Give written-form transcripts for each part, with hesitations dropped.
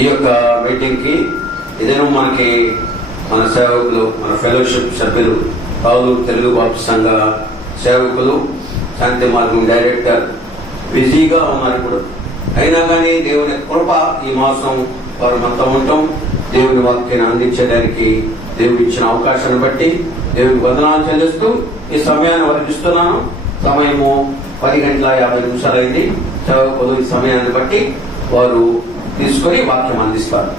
ఈ యొక్క మీటింగ్కి ఏదైనా మనకి మన సేవకులు, మన ఫెలోషిప్ సభ్యులు, పావులు తెలుగు బాప్టిస్ట్ సంఘ సేవకులు, శాంతి మార్గం డైరెక్టర్ బిజీగా ఉన్నారు ఇప్పుడు. అయినా కానీ దేవుని కృప ఈ మాసం వారు మనతో ఉండటం, దేవుని వాక్యాన్ని అందించడానికి దేవుడు ఇచ్చిన అవకాశాన్ని బట్టి దేవునికి వందనాలు చెల్లిస్తూ ఈ సమయాన్ని వర్తిస్తున్నాను. సమయము 10:50 అయింది. సేవకులు ఈ సమయాన్ని బట్టి వారు తీసుకొని వాక్యం అందిస్తారు.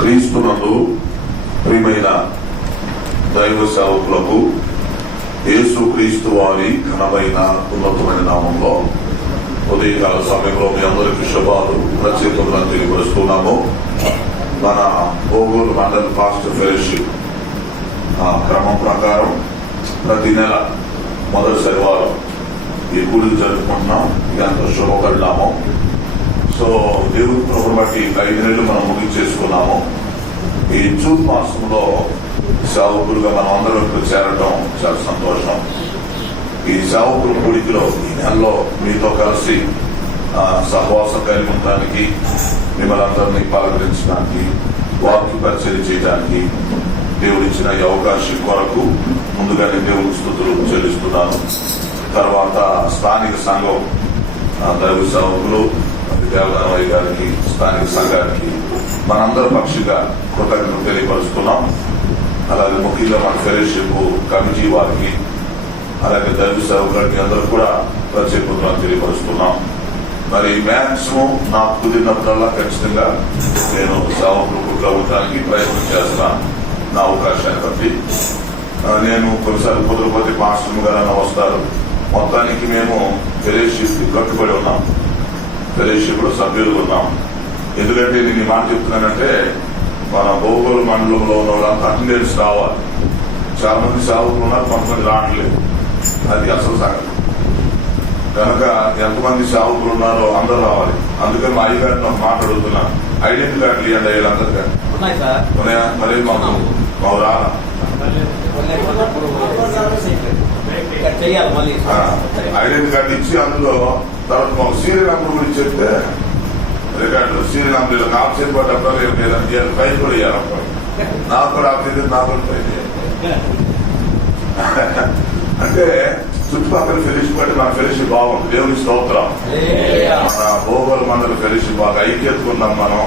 క్రీస్తునందు ప్రియమైన దైవ సేవకులకు యేసు క్రీస్తు వారి ఘనమైన ఉన్నతమైన నామంలో ఉదయకాల సమయంలో మీ అందరికీ శుభాలు ప్రత్యేకంగా తెలియపరుస్తున్నాము. మన బోగోలు మండల్ పాస్టర్ ఫెలోషిప్ క్రమం ప్రకారం ప్రతి నెల మొదటి శనివారం ఈ కూడికి జరుపుకుంటున్నాం. ఇదంతా శుభపడ్డాము. సో దేవుని కృపను బట్టి 5 నెలలు మనం ముగించేసుకున్నాము. ఈ జూన్ మాసంలో సేవకులుగా మనం అందరం ఇక్కడ చేరడం చాలా సంతోషం. ఈ సేవకుల కూడికలో ఈ నెలలో మీతో కలిసి సహవాసం కలిగి ఉండడానికి, మిమ్మల్ని అందరినీ పలకరించడానికి, వాక్య పరిచయం చేయడానికి దేవుడిచ్చిన ఈ అవకాశం కొరకు ముందుగానే దేవుడి స్తుతులు చెల్లిస్తున్నాను. తర్వాత స్థానిక సంఘం దైవ సేవకులు దేవదానవయ్య గారికి, స్థానిక సంఘానికి మనందరి పక్షిగా కృతజ్ఞతలు తెలియపరుస్తున్నాం. అలాగే ముఖ్యంగా మన ఫెలోషిప్ కమిటీ వారికి, అలాగే దైవ సేవకులకి అందరూ కూడా ప్రత్యేకంగా తెలియపరుస్తున్నాం. మరి మ్యాక్సిమం నాకు కుదిరినప్పుడల్లా ఖచ్చితంగా నేను సేవకులకు ఉండడానికి ప్రయత్నం చేస్తాను నా అవకాశాన్ని బట్టి. నేను కొన్నిసార్లు కుదరపోతే మాస్టర్ గారు వస్తారు. మొత్తానికి మేము ఫెలోషిప్ కట్టుబడి ఉన్నాం, ఫెలోషిప్ లో సభ్యులు ఉన్నాం. ఎందుకంటే నేను ఈ మాట చెప్తున్నానంటే మన బోగోలు మండలంలో ఉన్న వాళ్ళంతా అటెండెన్స్ రావాలి. చాలా మంది సేవకులు ఉన్నారు, కొంతమంది రావట్లేదు. అది అసలు సంగతి. కనుక ఎంతమంది సేవకులు ఉన్నారో అందరూ రావాలి. అందుకని మా అయ్యగారిని ఒక మాట అడుగుతున్నా, ఐడెంటిటీ కార్డులు ఇవ్వండి వీళ్ళందరికీ. ఉన్నాయా? మరి మాకు రాలా? ఐడెంటిటీ కార్డు ఇచ్చి అందులో తర్వాత మాకు సీరియల్ నెంబర్ గురించి చెప్తే రికార్డు సీరియల్ నెంబర్ నాకు చెప్పేటప్పుడు ఫైల్ కూడా ఇవ్వాలి. నాకు కూడా ఆపేది, నాకు కూడా ఫైల్ చేయాలి. అంటే చుట్టుపక్కల ఫెలోషిప్ అంటే మన ఫెలోషిప్ బాగుంది. దేవుని స్తోత్రం. మన బోగోలు మండలి ఫెలోషిప్ బాగా ఐక్యెత్తుకున్నాము.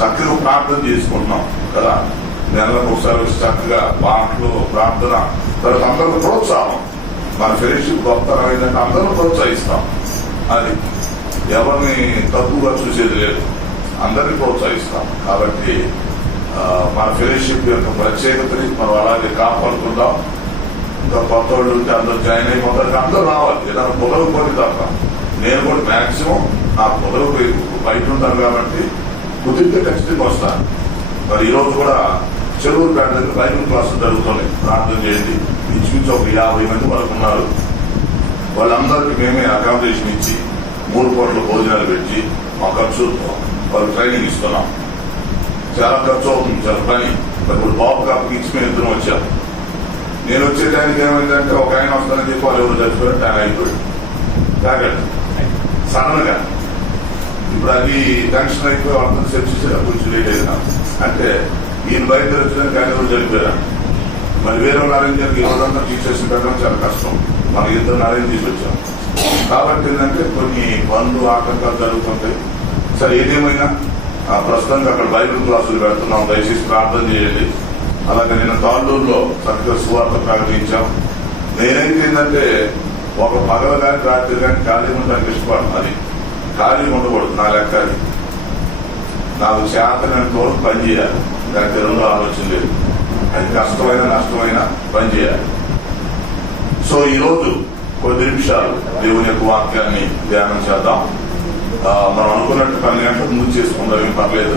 చక్కగా ప్రార్థన చేసుకుంటున్నాం కదా. నెలకు ఒకసారి చక్కగా పాటలు, ప్రార్థన, తర్వాత అందరూ ప్రోత్సాహం. మన ఫెలోషిప్ గొప్పతనం ఏంటంటే అందరూ ప్రోత్సహిస్తాం. అది ఎవరిని తక్కువగా చూసేది లేదు, అందరినీ ప్రోత్సహిస్తాం. కాబట్టి మన ఫెలోషిప్ యొక్క ప్రత్యేకతని మనం అలాగే కాపాడుకుందాం. ఇంకా కొత్త వాళ్ళు ఉంటే అందరూ జాయిన్ అయిపోతారు. అందరూ రావాలి. ఏదైనా కుదరకపోతే తప్ప నేను కూడా మాక్సిమం నా కుదరపోయి బయట ఉంటాను కాబట్టి కుదిరితే ఖచ్చితంగా వస్తాను. మరి ఈరోజు కూడా చెరువుపేట దగ్గర బైబిల్ క్లాసులు జరుగుతున్నాయి. ప్రార్థన చేయండి. ఇంచుమించు ఒక 50 మంది వరకు ఉన్నారు. వాళ్ళందరికీ మేమే అకామిడేషన్ ఇచ్చి 3 పూటల భోజనాలు పెట్టి మా ఖర్చు వాళ్ళు ట్రైనింగ్ ఇస్తున్నాం. చాలా ఖర్చు అవుతుంది, చాలా పని. ఇప్పుడు బాబు కాపుకి ఇచ్చి మేము ఇద్దరం వచ్చాం. నేను వచ్చే టైంకి ఏమైందంటే ఒక ఆయన వస్తానని చెప్పి వాళ్ళు ఎవరు చచ్చిపోయారు, ఆయన అయిపోయాడు తాగాడు సడన్ గా. ఇప్పుడు అది టెన్షన్ అయిపోయి వాళ్ళతో చర్చించి కొంచెం లేట్ అయినా అంటే ఈయన బయట వచ్చేదానికి ఆయన ఎవరు చనిపోయారు. మరి వేరే వాళ్ళు అరేంజ్ చేయాలి. ఎవరంతా టీచర్స్ పెట్టడం చాలా కష్టం. మనం ఇద్దరు అరేంజ్ తీసుకొచ్చాం. కాబట్టి ఏంటంటే కొన్ని పనులు, ఆటంకాలు జరుగుతుంటాయి. సరే ఏదేమైనా ప్రస్తుతానికి అక్కడ బైబిల్ క్లాసులు పెడుతున్నాం. దయచేసి ప్రార్థన చేయండి. అలాగే నేను తాళ్ళూరులో చక్కగా సువార్త ప్రకటించాం. నేనైతే ఏంటంటే ఒక పగల కానీ రాత్రి కానీ ఖాళీ ఉండడానికి ఇష్టపడను. అది ఖాళీ ఉండకూడదు. నా లెక్క అది. నాకు చేతనంత వరకు పని చేయాలి. దానికి రెండో ఆలోచన లేదు. అది కష్టమైన నష్టమైన పని చేయాలి. సో ఈరోజు కొద్ది నిమిషాలు దేవుని యొక్క వాక్యాన్ని ధ్యానం చేద్దాం. మనం అనుకున్నట్టు 12 గంటలకు ముందు చేసుకుందాం, ఏం పర్లేదు.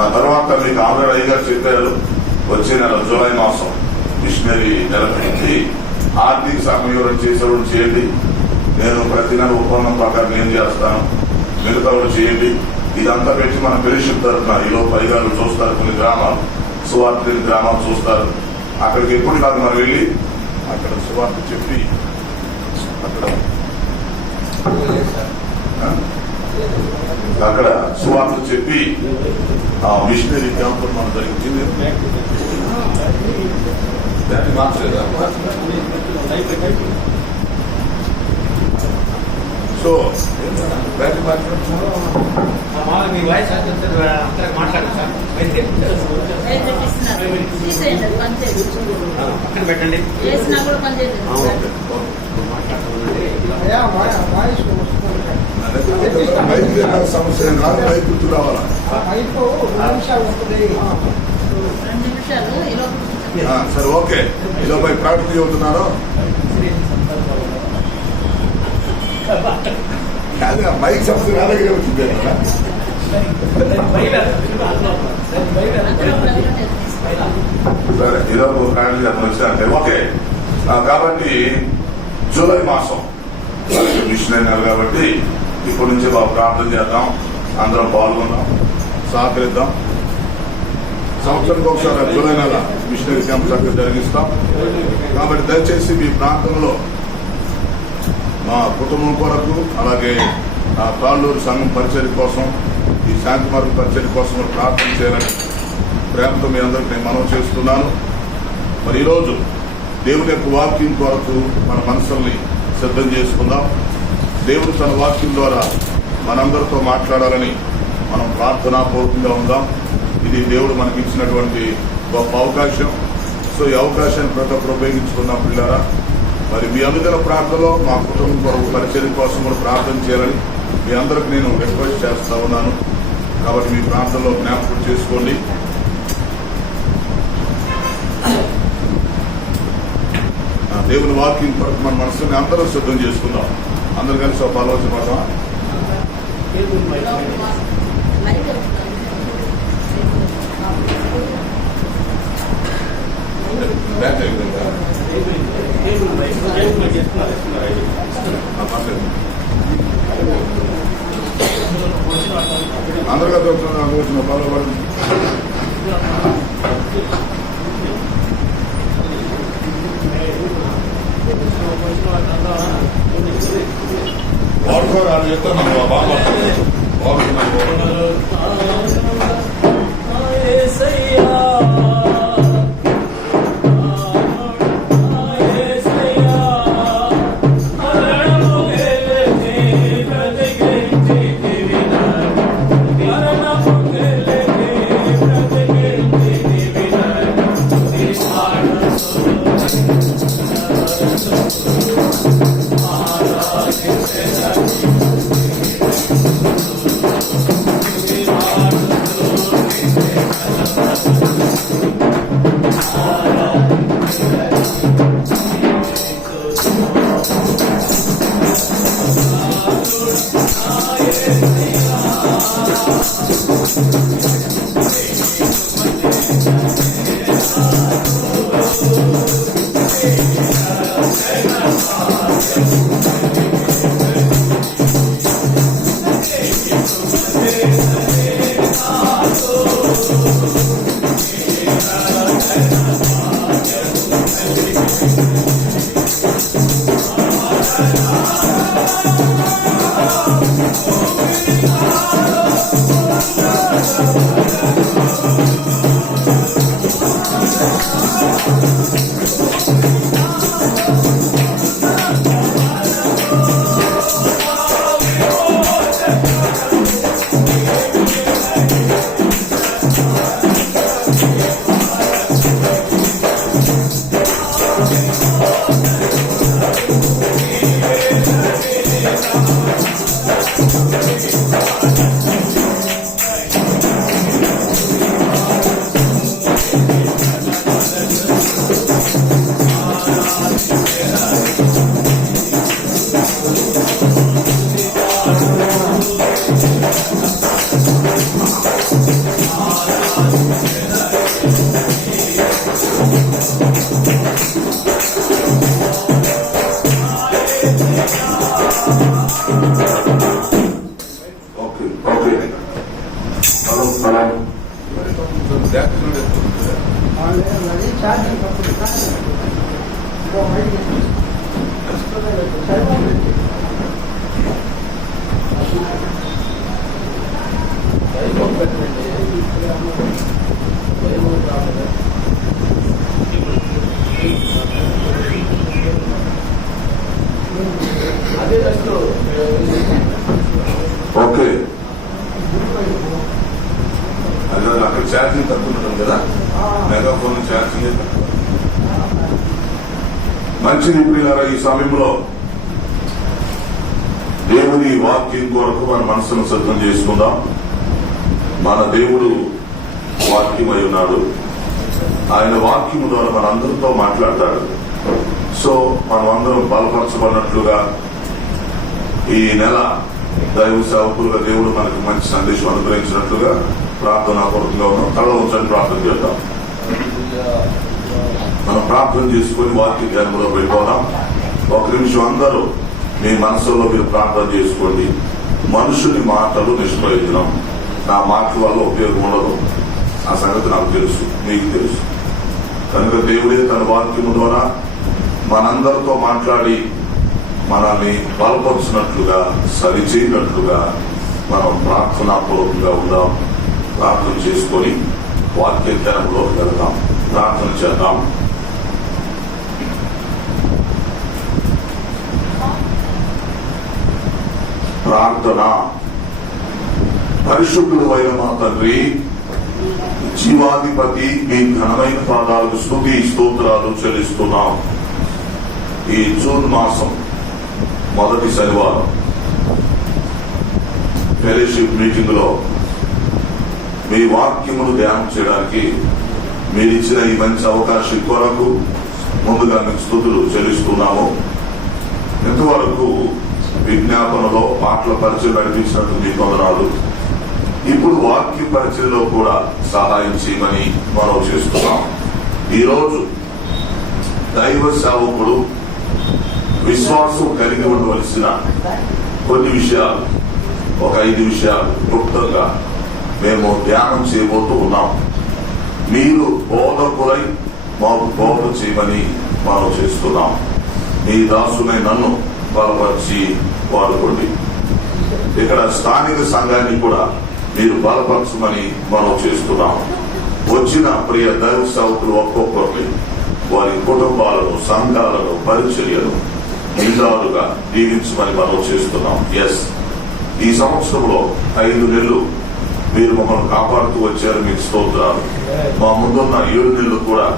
ఆ తర్వాత మీకు ఆల్రెడీ అయ్యగారు చెప్పారు, వచ్చే నెల జూలై మాసం మిషనరీ నెలకొంది. ఆర్థిక సహయోగం చేసేవాళ్ళు చేయండి. నేను ప్రతి నెల ఒప్పందం ప్రకారం ఏం చేస్తాను, మిగతా వాళ్ళు చేయండి. ఇదంతా పెట్టి మన ఫెలోషిప్ తరఫున ఈలో పైగాలు చూస్తారు కొన్ని గ్రామాలు సువార్త గ్రామాలు చూస్తారు. అక్కడికి ఎప్పుడు కాదు మనం వెళ్ళి అక్కడ సువార్త చెప్పి అక్కడ సువార్త చెప్పి ఆ మిషనరీ క్యాంపులు మనం జరిగింది. దాన్ని మార్చలేదా? సో మీ వాయిస్ మాట్లాడండి సార్. పక్కన పెట్టండి. సమస్య కాదు, బైక్ గుర్తు రావాలా? సరే, ఓకే. ఈలోపై ప్రార్థన చెబుతున్నారో కాదు, మైక్ సమస్య నా దగ్గరే వచ్చింది. సరే, ఈరోజు ఫ్యామిలీ అతను వచ్చారంటే ఓకే. కాబట్టి జూలై మాసం మిషనరీ నెల కాబట్టి ఇప్పటి నుంచి బాగా ప్రార్థన చేద్దాం, అందరం పాల్గొందాం, సహకరిద్దాం. సంవత్సరానికి ఒకసారి జూలై నెల మిషనరీ క్యాంప్ చక్కగా జరిగిస్తాం. కాబట్టి దయచేసి మీ ప్రాంతంలో మా కుటుంబం కొరకు, అలాగే తాళ్ళూరు సంఘం పరిచర్య కోసం, ఈ శాంతి మార్గ పరిచర్య కోసం ప్రార్థన చేయాలని ప్రేమతో మీ అందరికి నేను మనవి చేస్తున్నాను. మరి ఈరోజు దేవుని యొక్క వాక్యం కొరకు మన మనసుల్ని సిద్ధం చేసుకుందాం. దేవుడు తన వాక్యం ద్వారా మనందరితో మాట్లాడాలని మనం ప్రార్థనాపూర్వకంగా ఉందాం. ఇది దేవుడు మనకి ఇచ్చినటువంటి గొప్ప అవకాశం. సో ఈ అవకాశాన్ని ప్రతి ఒక్కరు ఉపయోగించుకుందాం పిల్లారా. మరి మీ అనుదిన ప్రార్థనలో మా కుటుంబం కొరకు పరిచర్య కోసం కూడా ప్రార్థన చేయాలని మీ అందరికి నేను రిక్వెస్ట్ చేస్తా ఉన్నాను. కాబట్టి మీ ప్రార్థనలో జ్ఞాపకం చేసుకోండి. దేవుని వాక్యం కొరకు మన మనసుని అందరూ సిద్ధం చేసుకుందాం. అందరు కలిసి ఒక ఆలోచన పడదాం. అందరు కలిసి వచ్చిన పాలు పడింది. వాడుకోరు వాళ్ళు చెప్తాను బాగా ఓకే. ఓకే, అదే అక్కడ ఛార్జింగ్ తక్కువ ఉంటుంది కదా, మెగాఫోన్ ఛార్జింగ్ తక్కువ. మంచిది ప్రియులారా, ఈ సమయంలో దేవుని వాక్యం కొరకు మన మనసును సిద్ధం చేసుకుందాం. మన దేవుడు వాక్యమై ఉన్నాడు. ఆయన వాక్యము ద్వారా మనందరితో మాట్లాడతాడు. సో మనం అందరం బలపరచబడినట్లుగా ఈ నెల దైవ సేవకులుగా దేవుడు మనకు మంచి సందేశం అనుగ్రహించినట్లుగా ప్రార్థనాపూర్వకంగా ఉన్నాం. కళ్ళ ఉంచండి, ప్రార్థన చేద్దాం. మనం ప్రార్థన చేసుకుని వాక్య జ్ఞానంలో వెళ్ళిపోదాం. ఒక నిమిషం అందరూ మీ మనసులో మీరు ప్రార్థన చేసుకోండి. మనుషుని మాటలు నిష్ప్రయోజనం, నా మాటల వల్ల ఉపయోగం ఉండదు. ఆ సంగతి నాకు తెలుసు, మీకు తెలుసు. కనుక దేవుడే తన వాక్యము ద్వారా మనందరితో మాట్లాడి మనల్ని బలపరుచినట్లుగా, సరిచేయనట్లుగా మనం ప్రార్థనాపూర్వకంగా ఉందాం. ప్రార్థన చేసుకొని వాక్య జ్ఞానంలోకి వెళ్దాం. ప్రార్థన చేద్దాం. ప్రార్థన. పరిశుద్ధుడు అయిన మా తండ్రి, జీవాధిపతి, మీ ఘనమైన పాదాలకు స్తుతి స్తోత్రాలు చెల్లిస్తున్నాం. ఈ జూన్ మాసం మొదటి శనివారం ఫెలోషిప్ మీటింగ్ లో మీ వాక్యమును ధ్యానం చేయడానికి మీరిచ్చిన ఈ మంచి అవకాశం కొరకు ముందుగా మీకు స్తుతులు చెల్లిస్తున్నాము. ఇంతవరకు విజ్ఞాపనలో మాటల పరిచయం నడిపించినట్టు మీ వందనాలు. ఇప్పుడు వాక్య పరిచయంలో కూడా సహాయం చేయమని మనం చేస్తున్నాం. ఈరోజు దైవ సేవకుడు విశ్వాసం కలిగి ఉండవలసిన కొన్ని విషయాలు, ఒక 5 విషయాలు క్లుప్తంగా మేము ధ్యానం చేయబోతూ ఉన్నాం. మీరు బోధకులై మాకు బోధ చేయమని మనం చేస్తున్నాం. మీ దాసునై నన్ను బలపరిచి వాడుకోండి. ఇక్కడ స్థానిక సంఘాన్ని కూడా మీరు బలపరచమని మనం చేస్తున్నాం. వచ్చిన ప్రియ దైవ సేవకులు ఒక్కొక్కరిని, వారి కుటుంబాలను, సంఘాలను, పరిచర్యను నిందాలుగా దీవించమని మనం చేస్తున్నాం. ఎస్, ఈ సంవత్సరంలో 5 నెలలు మీరు మమ్మల్ని కాపాడుతూ వచ్చారు, మీకు స్తోత్రాలు. మా ముందున్న 7 నెలలు కూడా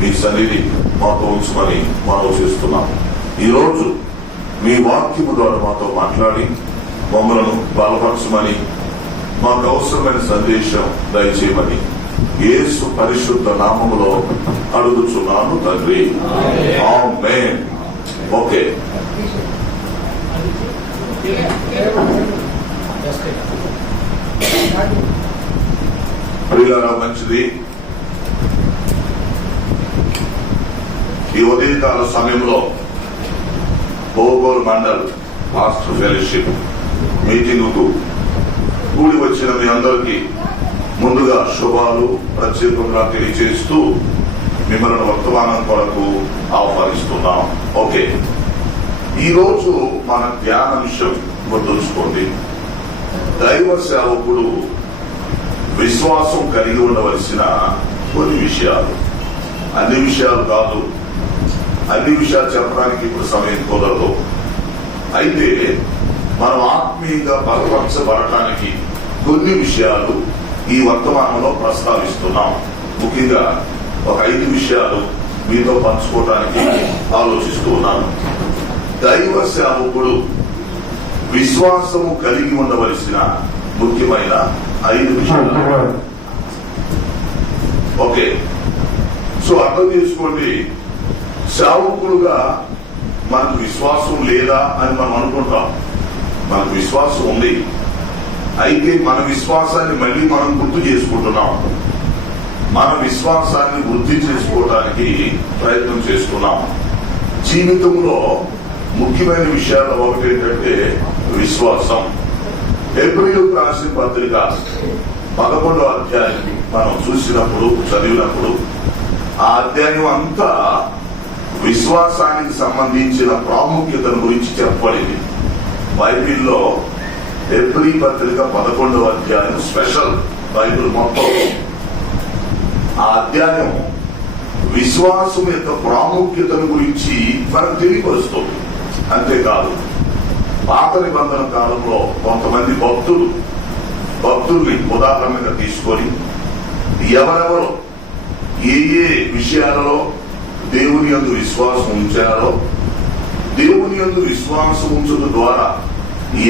మీ సన్నిధి మాతో ఉంచమని మనం చేస్తున్నాం. ఈరోజు మీ వాక్యము ద్వారా మాతో మాట్లాడి మమ్మలను బలపరచమని, మాకు అవసరమైన సందేశం దయచేయమని యేసు పరిశుద్ధ నామములో అడుగుచున్నాను తండ్రి. ఆమేన్. ఓకే, ప్రియులారా, మంచిది. ఈ ఉదయకాల సమయంలో భోగోల్ మండల్ పాస్టర్ ఫెలోషిప్ మీటింగ్ కు కూడి వచ్చిన మీ అందరికీ ముందుగా శుభాలు ప్రత్యేకంగా తెలియజేస్తూ మిమ్మల్ని వర్తమానం కొరకు ఆహ్వానిస్తున్నాం. ఓకే, ఈరోజు మన ధ్యాన విషయం గుర్తుంచుకోండి. దైవ సేవకుడు విశ్వాసం కలిగి ఉండవలసిన కొన్ని విషయాలు. అన్ని విషయాలు కాదు, అన్ని విషయాలు చెప్పడానికి ఇప్పుడు సమయం కుదరదు. అయితే మనం ఆత్మీయంగా బలపరచబడటానికి కొన్ని విషయాలు ఈ వర్తమానంలో ప్రస్తావిస్తున్నాం. ముఖ్యంగా ఒక 5 విషయాలు మీతో పంచుకోవడానికి ఆలోచిస్తూ ఉన్నాను. దైవ సేవకుడు విశ్వాసము కలిగి ఉండవలసిన ముఖ్యమైన 5 విషయాలు. ఓకే, సో అర్థం చేసుకోండి. సేవకులుగా మనకు విశ్వాసం లేదా అని మనం అనుకుంటాం. మనకు విశ్వాసం ఉంది, అయితే మన విశ్వాసాన్ని మళ్ళీ మనం గుర్తు చేసుకుంటున్నాం. మన విశ్వాసాన్ని వృద్ధి చేసుకోవడానికి ప్రయత్నం చేస్తున్నాం. జీవితంలో ముఖ్యమైన విషయాలు ఒకటి ఏంటంటే విశ్వాసం. హెబ్రీయులకు రాసిన పత్రిక 11వ అధ్యాయం మనం చూసినప్పుడు చదివినప్పుడు ఆ అధ్యాయం అంతా విశ్వాసానికి సంబంధించిన ప్రాముఖ్యతను గురించి చెప్పబడింది. బైబిల్లో హెబ్రీ పత్రిక 11వ అధ్యాయం స్పెషల్. బైబిల్ మొత్తం ఆ అధ్యాయం విశ్వాసం యొక్క ప్రాముఖ్యతను గురించి మనకు తెలియపరుస్తుంది. అంతేకాదు పాత నిబంధన కాలంలో కొంతమంది భక్తుల్ని ఉదాహరణగా తీసుకొని ఎవరెవరో ఏ విషయాలలో దేవుని యందు విశ్వాసం ఉంచారో, దేవుని యందు విశ్వాసం ఉంచడం ద్వారా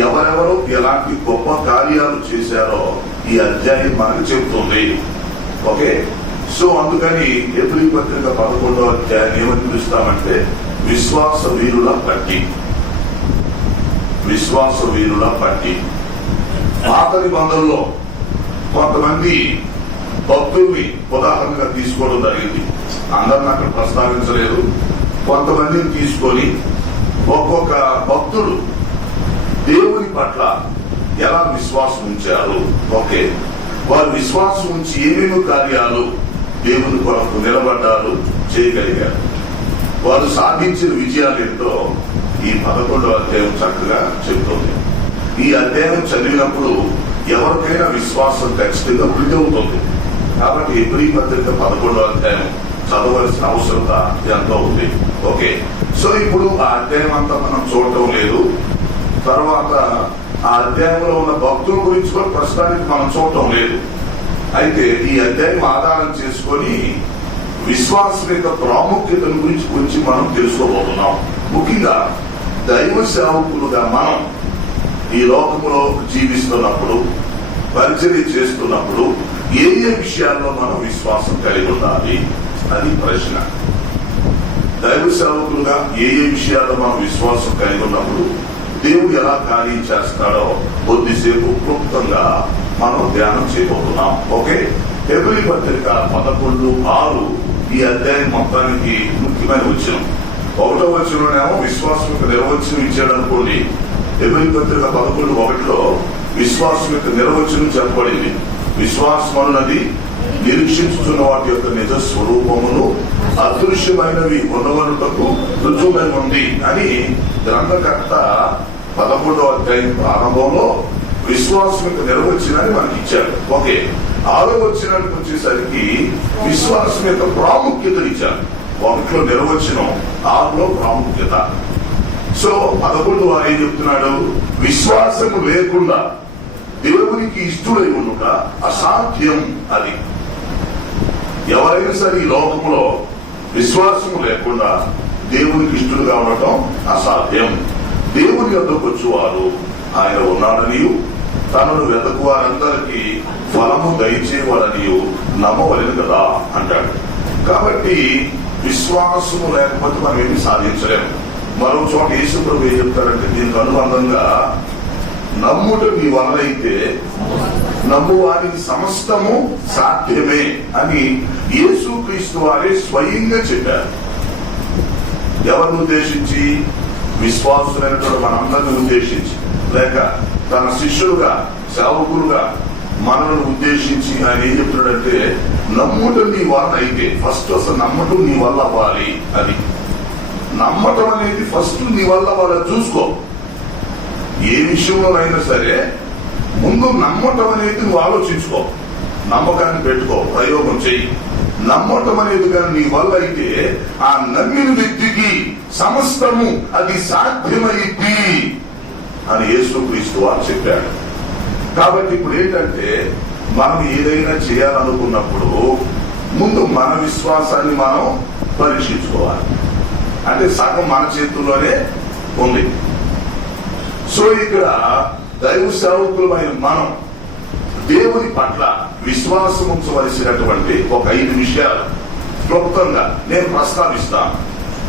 ఎవరెవరో ఎలాంటి గొప్ప కార్యాలు చేశారో ఈ అధ్యాయం మనకు చెబుతుంది. ఓకే, సో అందుకని హెబ్రీ పత్రిక 11వ అధ్యాయం ఏమని పిలుస్తామంటే విశ్వాస వీరుల పట్టి. విశ్వాస వీరుల పట్టి. పాత నిబంధనలో కొంతమంది భక్తుల్ని ఉదాహరణగా తీసుకోవడం జరిగింది. అందరిని అక్కడ ప్రస్తావించలేదు. కొంతమందిని తీసుకొని ఒక్కొక్క భక్తుడు దేవుని పట్ల ఎలా విశ్వాసం ఉంచారు, ఓకే, వారు విశ్వాసం ఉంచి ఏమేమి కార్యాలు దేవుని కొరకు నిలబడ్డారు, చేయగలిగారు, వారు సాధించిన విజయాలు ఏంటో ఈ 11వ అధ్యాయం చక్కగా చెబుతుంది. ఈ అధ్యాయం చదివినప్పుడు ఎవరికైనా విశ్వాసం ఖచ్చితంగా వృద్ధి అవుతుంది. కాబట్టి హెబ్రీ పత్రిక 11వ అధ్యాయం చదవలసిన అవసరత ఎంతో ఉంది. ఓకే, సో ఇప్పుడు ఆ అధ్యాయం అంతా మనం చూడటం లేదు. తర్వాత ఆ అధ్యాయంలో ఉన్న భక్తుల గురించి కూడా ప్రస్తుతానికి మనం చూడటం లేదు. అయితే ఈ అధ్యాయం ఆధారం చేసుకొని విశ్వాసం యొక్క ప్రాముఖ్యతను గురించి కొంచెం మనం తెలుసుకోబోతున్నాం. ముఖ్యంగా దైవ సేవకులుగా మనం ఈ లోకంలో జీవిస్తున్నప్పుడు, పరిచర్య చేస్తున్నప్పుడు ఏ విషయాల్లో మనం విశ్వాసం కలిగి ఉండాలి, అది ప్రశ్న. దైవ సేవకులుగా ఏ విషయాల్లో మనం విశ్వాసం కలిగి ఉన్నప్పుడు దేవుడు ఎలా కార్యం చేస్తాడో కొద్దిసేపు క్లుప్తంగా మనం ధ్యానం చేయబోతున్నాం. ఓకే, హెబ్రీ పత్రిక 11:6 ఈ అధ్యాయం మొత్తానికి ముఖ్యమైన వచనం. 1వ వచనంలోనేమో విశ్వాసం యొక్క నిర్వచనం ఇచ్చాడు అనుకోండి. హెబ్రీ పత్రిక 11:1 విశ్వాసం యొక్క నిర్వచనం చెప్పబడింది. విశ్వాసం అన్నది నిరీక్షించుతున్న వాటి యొక్క నిజ స్వరూపమును అదృశ్యమైనవి ఉన్నవనుటకు రుజువై ఉంది అని గ్రంథకర్త 11వ అధ్యాయం ప్రారంభంలో విశ్వాసం యొక్క నిర్వచనాన్ని మనకి ఇచ్చాడు. ఓకే, 6వ వచనానికి వచ్చేసరికి విశ్వాసం యొక్క ప్రాముఖ్యతను ఇచ్చాడు. 1లో నిర్వచనం, 6లో ప్రాముఖ్యత. సో 11 ఏం చెప్తున్నాడు? విశ్వాసము లేకుండా దేవునికి ఇష్టడై ఉండుట అసాధ్యం. అది ఎవరైనా సరే ఈ లోకంలో విశ్వాసం లేకుండా దేవునికి ఇష్టడుగా ఉండటం అసాధ్యం. దేవుని యొద్దకు వచ్చేవారు ఆయన ఉన్నాడనియు తనను వెతకు వారందరికీ ఫలము దయచేవాడనియు నమ్మవలెను కదా అంటాడు. కాబట్టి విశ్వాసము లేకపోతే మనం ఏమి సాధించలేము. మరో చోట యేసు ప్రభు ఏం చెప్తారంటే దీనికి అనుబంధంగా నమ్ముట నీ వల్ల అయితే నమ్మువానికి సమస్తము సాధ్యమే అని యేసుక్రీస్తు వారే స్వయంగా చెప్పారు. ఎవరిని ఉద్దేశించి? విశ్వాసులైనటువంటి మనందరిని ఉద్దేశించి, లేక తన శిష్యులుగా సేవకులుగా మనల్ని ఉద్దేశించి ఆయన ఏం చెప్తున్నాడంటే నమ్ముట నీ వల్ల అయితే, ఫస్ట్ అసలు నమ్మటం నీ వల్ల అవ్వాలి. అది నమ్మటం అనేది ఫస్ట్ నీ వల్ల వాళ్ళని చూసుకో. ఏ విషయంలోనైనా సరే ముందు నమ్మటం అనేది నువ్వు ఆలోచించుకో, నమ్మకాన్ని పెట్టుకో, ప్రయోగం చెయ్యి. నమ్మటం అనేది కానీ నీ వల్ల అయితే ఆ నమ్మిన వ్యక్తికి సమస్తము అది సాధ్యమైంది అని యేసుక్రీస్తు వారు చెప్పాడు. కాబట్టి ఇప్పుడు ఏంటంటే మనం ఏదైనా చేయాలనుకున్నప్పుడు ముందు మన విశ్వాసాన్ని మనం పరీక్షించుకోవాలి. అంటే సగం మన చేతుల్లోనే ఉంది. సో ఇక్కడ దైవ సేవకులమైన మనం దేవుని పట్ల విశ్వాసం ఉంచవలసినటువంటి ఒక 5 విషయాలు క్లుప్తంగా నేను ప్రస్తావిస్తాను.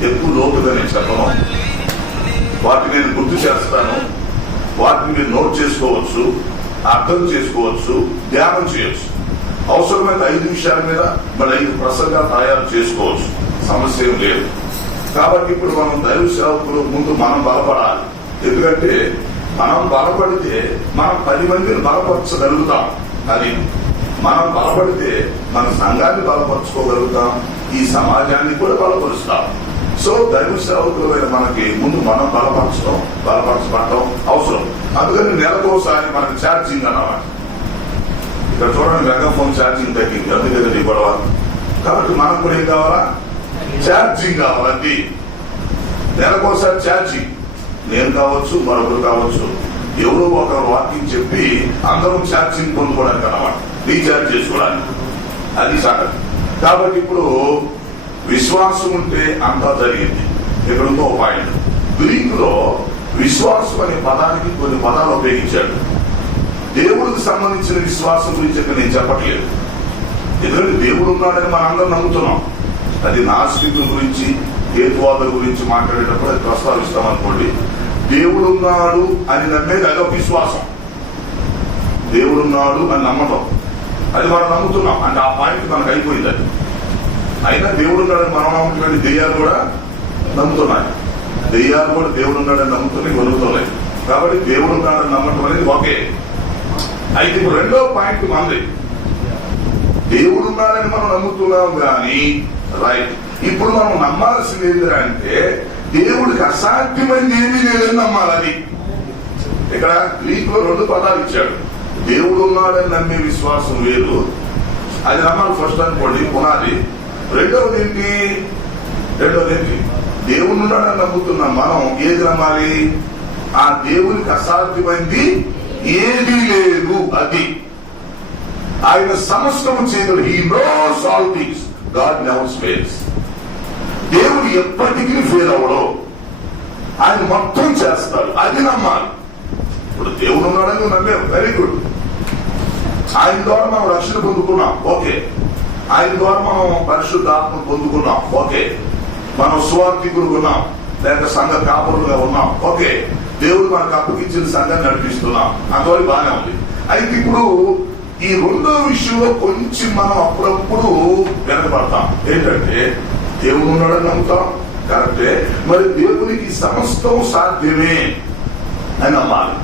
ఎక్కువ లోతుగా నేను చెప్పను. వాటిని నేను గుర్తు చేస్తాను. వాటిని మీరు నోట్ చేసుకోవచ్చు, అర్థం చేసుకోవచ్చు, ధ్యానం చేయొచ్చు. అవసరమైన 5 విషయాల మీద మరి 5 ప్రసంగాలు తయారు చేసుకోవచ్చు, సమస్య ఏం లేదు. కాబట్టి ఇప్పుడు మనం దైవ సేవకులు ముందు మనం బలపడాలి. ఎందుకంటే మనం బలపడితే మనం 10 మందిని బలపరచగలుగుతాం. అది మనం బలపడితే మన సంఘాన్ని బలపరుచుకోగలుగుతాం, ఈ సమాజాన్ని కూడా బలపరుస్తాం. సో దైవ సేవకులమైన మనకి ముందు మనం బలపరచబడటం అవసరం. అందుకని నెలకోసారి మనకి ఛార్జింగ్ అన్నమాట. ఇక్కడ చూడండి, మెగాఫోన్ ఛార్జింగ్ తగ్గింది, అందుకని గొడవ. కాబట్టి మనకు కూడా ఏం కావాలా? ఛార్జింగ్ కావాలి. నెలకోసారి ఛార్జింగ్. నేను కావచ్చు, మరొకరు కావచ్చు, ఎవరో ఒకరు వాకింగ్ చెప్పి అందరం ఛార్జింగ్ పొందుకోవడానికి అన్నమాట, రీఛార్జ్ చేసుకోవడానికి. అది సంగతి. కాబట్టి ఇప్పుడు విశ్వాసం ఉంటే అంతా జరిగింది. ఇక్కడ పాయింట్, గ్రీక్ లో విశ్వాసం అనే పదానికి కొన్ని పదాలు ఉపయోగించాడు. దేవుడికి సంబంధించిన విశ్వాసం గురించి ఇక్కడ నేను చెప్పట్లేదు, ఎందుకంటే దేవుడు ఉన్నాడని మనం అందరం నమ్ముతున్నాం. అది నాస్తికుల గురించి, హేతువాదుల గురించి మాట్లాడేటప్పుడు అది ప్రస్తావిస్తాం అనుకోండి. దేవుడు ఉన్నాడు అని నమ్మేది అదొక విశ్వాసం. దేవుడున్నాడు అని నమ్మటం, అది మనం నమ్ముతున్నాం అంటే ఆ పాయింట్ మనకు అయిపోయింది. అది అయినా దేవుడు ఉన్నాడని మనం నమ్ముతున్నాడు, దెయ్యాలు కూడా నమ్ముతున్నాయి. దెయ్యాలు కూడా దేవుడు ఉన్నాడని నమ్ముతున్నాయి, కొనుక్కోలేదు. కాబట్టి దేవుడు ఉన్నాడని నమ్మటం అనేది ఒకే. అయితే ఇప్పుడు రెండో పాయింట్ మనది, దేవుడు ఉన్నాడని మనం నమ్ముతున్నాం కానీ రైట్. ఇప్పుడు మనం నమ్మాల్సింది ఏంటంటే దేవుడికి అసాధ్యమైనది ఏమీ లేదని నమ్మాలి. అది ఇక్కడ గ్రీక్ లో 2 పదాలు ఇచ్చాడు. దేవుడు ఉన్నాడని నమ్మే విశ్వాసం వేరు, అది నమ్మాలి ఫస్ట్ అనుకోండి, పునాది. రెండవది ఏంటి? దేవుడు ఉన్నాడని నమ్ముతున్నాం మనం, ఏది నమ్మాలి? ఆ దేవునికి అసాధ్యమైంది ఏది లేదు. అది ఆయన సమస్తము చేయగలడు. He knows all things, God never fails. దేవుడు ఎప్పటికీ ఫెయిల్ అవ్వడు, ఆయన మొత్తం చేస్తాడు, అది నమ్మాలి. ఇప్పుడు దేవుడు ఉన్నాడని నమ్మాం, వెరీ గుడ్. ఆయన ద్వారా మనం రక్షణ పొందుకున్నాం, ఓకే. ఆయన ద్వారా మనం పరిశుద్ధాత్మను పొందుకున్నాం, ఓకే. మనం సువార్థికులు ఉన్నాం, లేక సంఘ కాపురులుగా ఉన్నాం, ఓకే. దేవుడు మనకు అప్పగించిన సంఘాన్ని నడిపిస్తున్నాం, అంతవరకు బాగానే ఉంది. అయితే ఇప్పుడు ఈ రెండో విషయంలో కొంచెం మనం అప్పుడప్పుడు వెనకబడతాం. ఏంటంటే దేవుడు ఉన్నాడని నమ్ముతాం, కరెక్టే. మరి దేవునికి సమస్తం సాధ్యమే అని నమ్మాలి,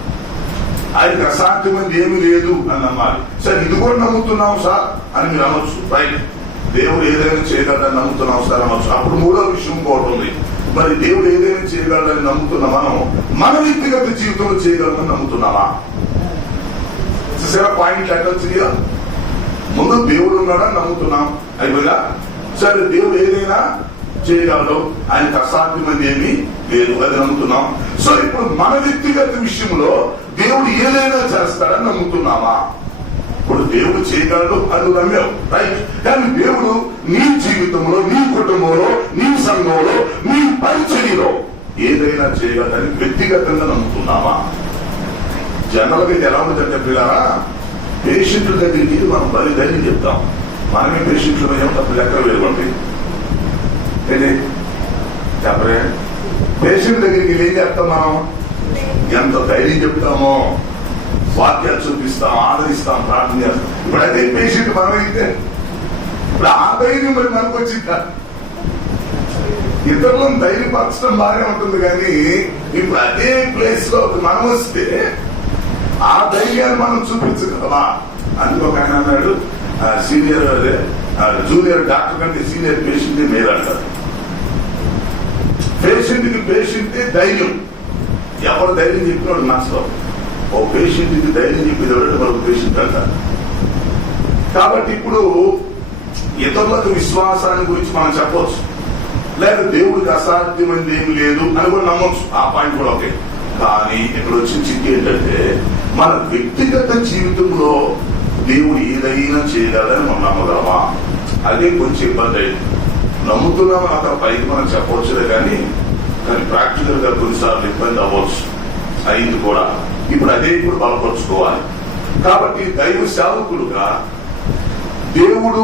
ఆయనకి అసాధ్యమైనది ఏమీ లేదు అని నమ్మాలి. సార్ ఇది కూడా నమ్ముతున్నాం సార్ అని మీరు అనొచ్చు, రైట్. దేవుడు ఏదైనా చేయగలడని నమ్ముతున్నాం సార్ అనొచ్చు. అప్పుడు మూడో విషయం కూడా ఉంది, మరి దేవుడు ఏదైనా చేయగలడని నమ్ముతున్నా మనం మన వ్యక్తిగత జీవితంలో చేయగలమని నమ్ముతున్నామా? పాయింట్ ఎట్లా? ముందు దేవుడు ఉన్నాడని నమ్ముతున్నాం, అయిపోయినా. సరే, దేవుడు ఏదైనా చేయగలడు, ఆయనకు అసాధ్యమైనది ఏమీ లేదు, అది నమ్ముతున్నాం. సో ఇప్పుడు మన వ్యక్తిగత విషయంలో దేవుడు ఏదైనా చేస్తాడని నమ్ముతున్నామా? ఇప్పుడు దేవుడు చేయగలడు అని నమ్మావు, రైట్. కానీ దేవుడు నీ జీవితంలో, నీ కుటుంబంలో, నీ సంఘంలో, నీ పరిచర్యలో ఏదైనా చేయగలడని వ్యక్తిగతంగా నమ్ముతున్నామా? జనరల్ గా ఎలా ఉందంటే పిల్లరా, పేషెంట్ల దగ్గరికి మనం బలిదని చెప్తాం. మనమే పేషెంట్లు ఏమో లెక్క వేరుకోండి, చెప్పరే. పేషెంట్ దగ్గరికి ఏం చెప్తాం మనం? ఎంత ధైర్యం చెప్తామో, వాక్యాలు చూపిస్తాం, ఆదరిస్తాం, ప్రార్థన చేస్తాం. ఇప్పుడు అదే పేషెంట్ మనమైతే ఇప్పుడు ఆ ధైర్యం మరి మనకు వచ్చిందా? ఇతరులను ధైర్యపరచడం బాగానే ఉంటుంది, కానీ ఇప్పుడు అదే ప్లేస్ లో మనం వస్తే ఆ ధైర్యాన్ని మనం చూపించగలమా? అందుకు ఒక ఆయన అన్నాడు, సీనియర్ జూనియర్ డాక్టర్ కంటే సీనియర్ పేషెంట్ మేలు అంటారు. పేషెంట్ కి పేషెంట్ ధైర్యం, ఎవరు ధైర్యం చెప్పినాడు నష్టం. ఓ పేషెంట్ కి ధైర్యం చెప్పేది మరొక పేషెంట్ అంటారు. కాబట్టి ఇప్పుడు ఇతరులకు విశ్వాసాన్ని గురించి మనం చెప్పవచ్చు, లేదా దేవుడికి అసాధ్యమైనది ఏమి లేదు అని కూడా నమ్మచ్చు, ఆ పాయింట్ కూడా ఓకే. కానీ ఇక్కడ వచ్చిన చిక్కు ఏంటంటే మన వ్యక్తిగత జీవితంలో దేవుడు ఏదైనా చేయగలని మనం నమ్మగలమా? అదే కొంచెం ఇబ్బంది అయింది. నమ్ముతున్నామని అక్కడ పైకి మనం చెప్పవచ్చులే, కానీ ప్రాక్టికల్ గా కొన్నిసార్లు ఇబ్బంది అవ్వచ్చు, అయింది కూడా. ఇప్పుడు అదే ఇప్పుడు బలపరుచుకోవాలి. కాబట్టి దైవ సేవకులుగా దేవుడు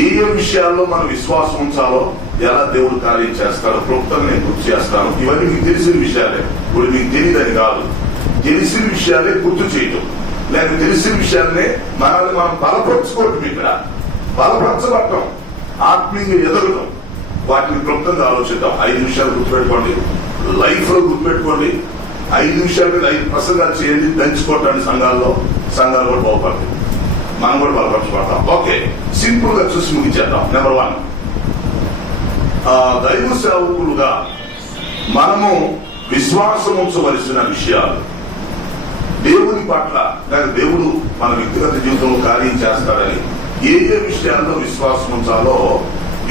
ఏ ఏ విషయాల్లో మనం విశ్వాసం ఉంచాలో, ఎలా దేవుడు కార్యం చేస్తారో క్లుప్తంగా నేను గుర్తు చేస్తాను. ఇవన్నీ మీకు తెలిసిన విషయాలే, ఇప్పుడు మీకు తెలియదని కాదు, తెలిసిన విషయాలే గుర్తు చేయటం, లేక తెలిసిన విషయాలనే మనల్ని మనం బలపరచుకోవటం. ఇక్కడ బలపరచబడటం, ఆత్మీయంగా ఎదగటం, వాటిని క్లుప్తంగా ఆలోచిద్దాం. 5 విషయాలు గుర్తుపెట్టుకోండి, లైఫ్ లో గుర్తుపెట్టుకోండి. 5 విషయాల మీద 5 ప్రసంగాలు చేయండి, దంచుకోవటానికి సంఘాలు కూడా బాగుపడతాయి. మనం కూడా బలపరచబడతాం. ఓకే, సింపుల్ గా చూసి ముగించేద్దాం. నెంబర్ 1, దైవ సేవకులుగా మనము విశ్వాసం ఉంచవలసిన విషయాలు, దేవుని పట్ల లేక దేవుడు మన వ్యక్తిగత జీవితంలో కార్యం చేస్తాడని ఏ ఏ విషయాల్లో విశ్వాసం ఉంచాలో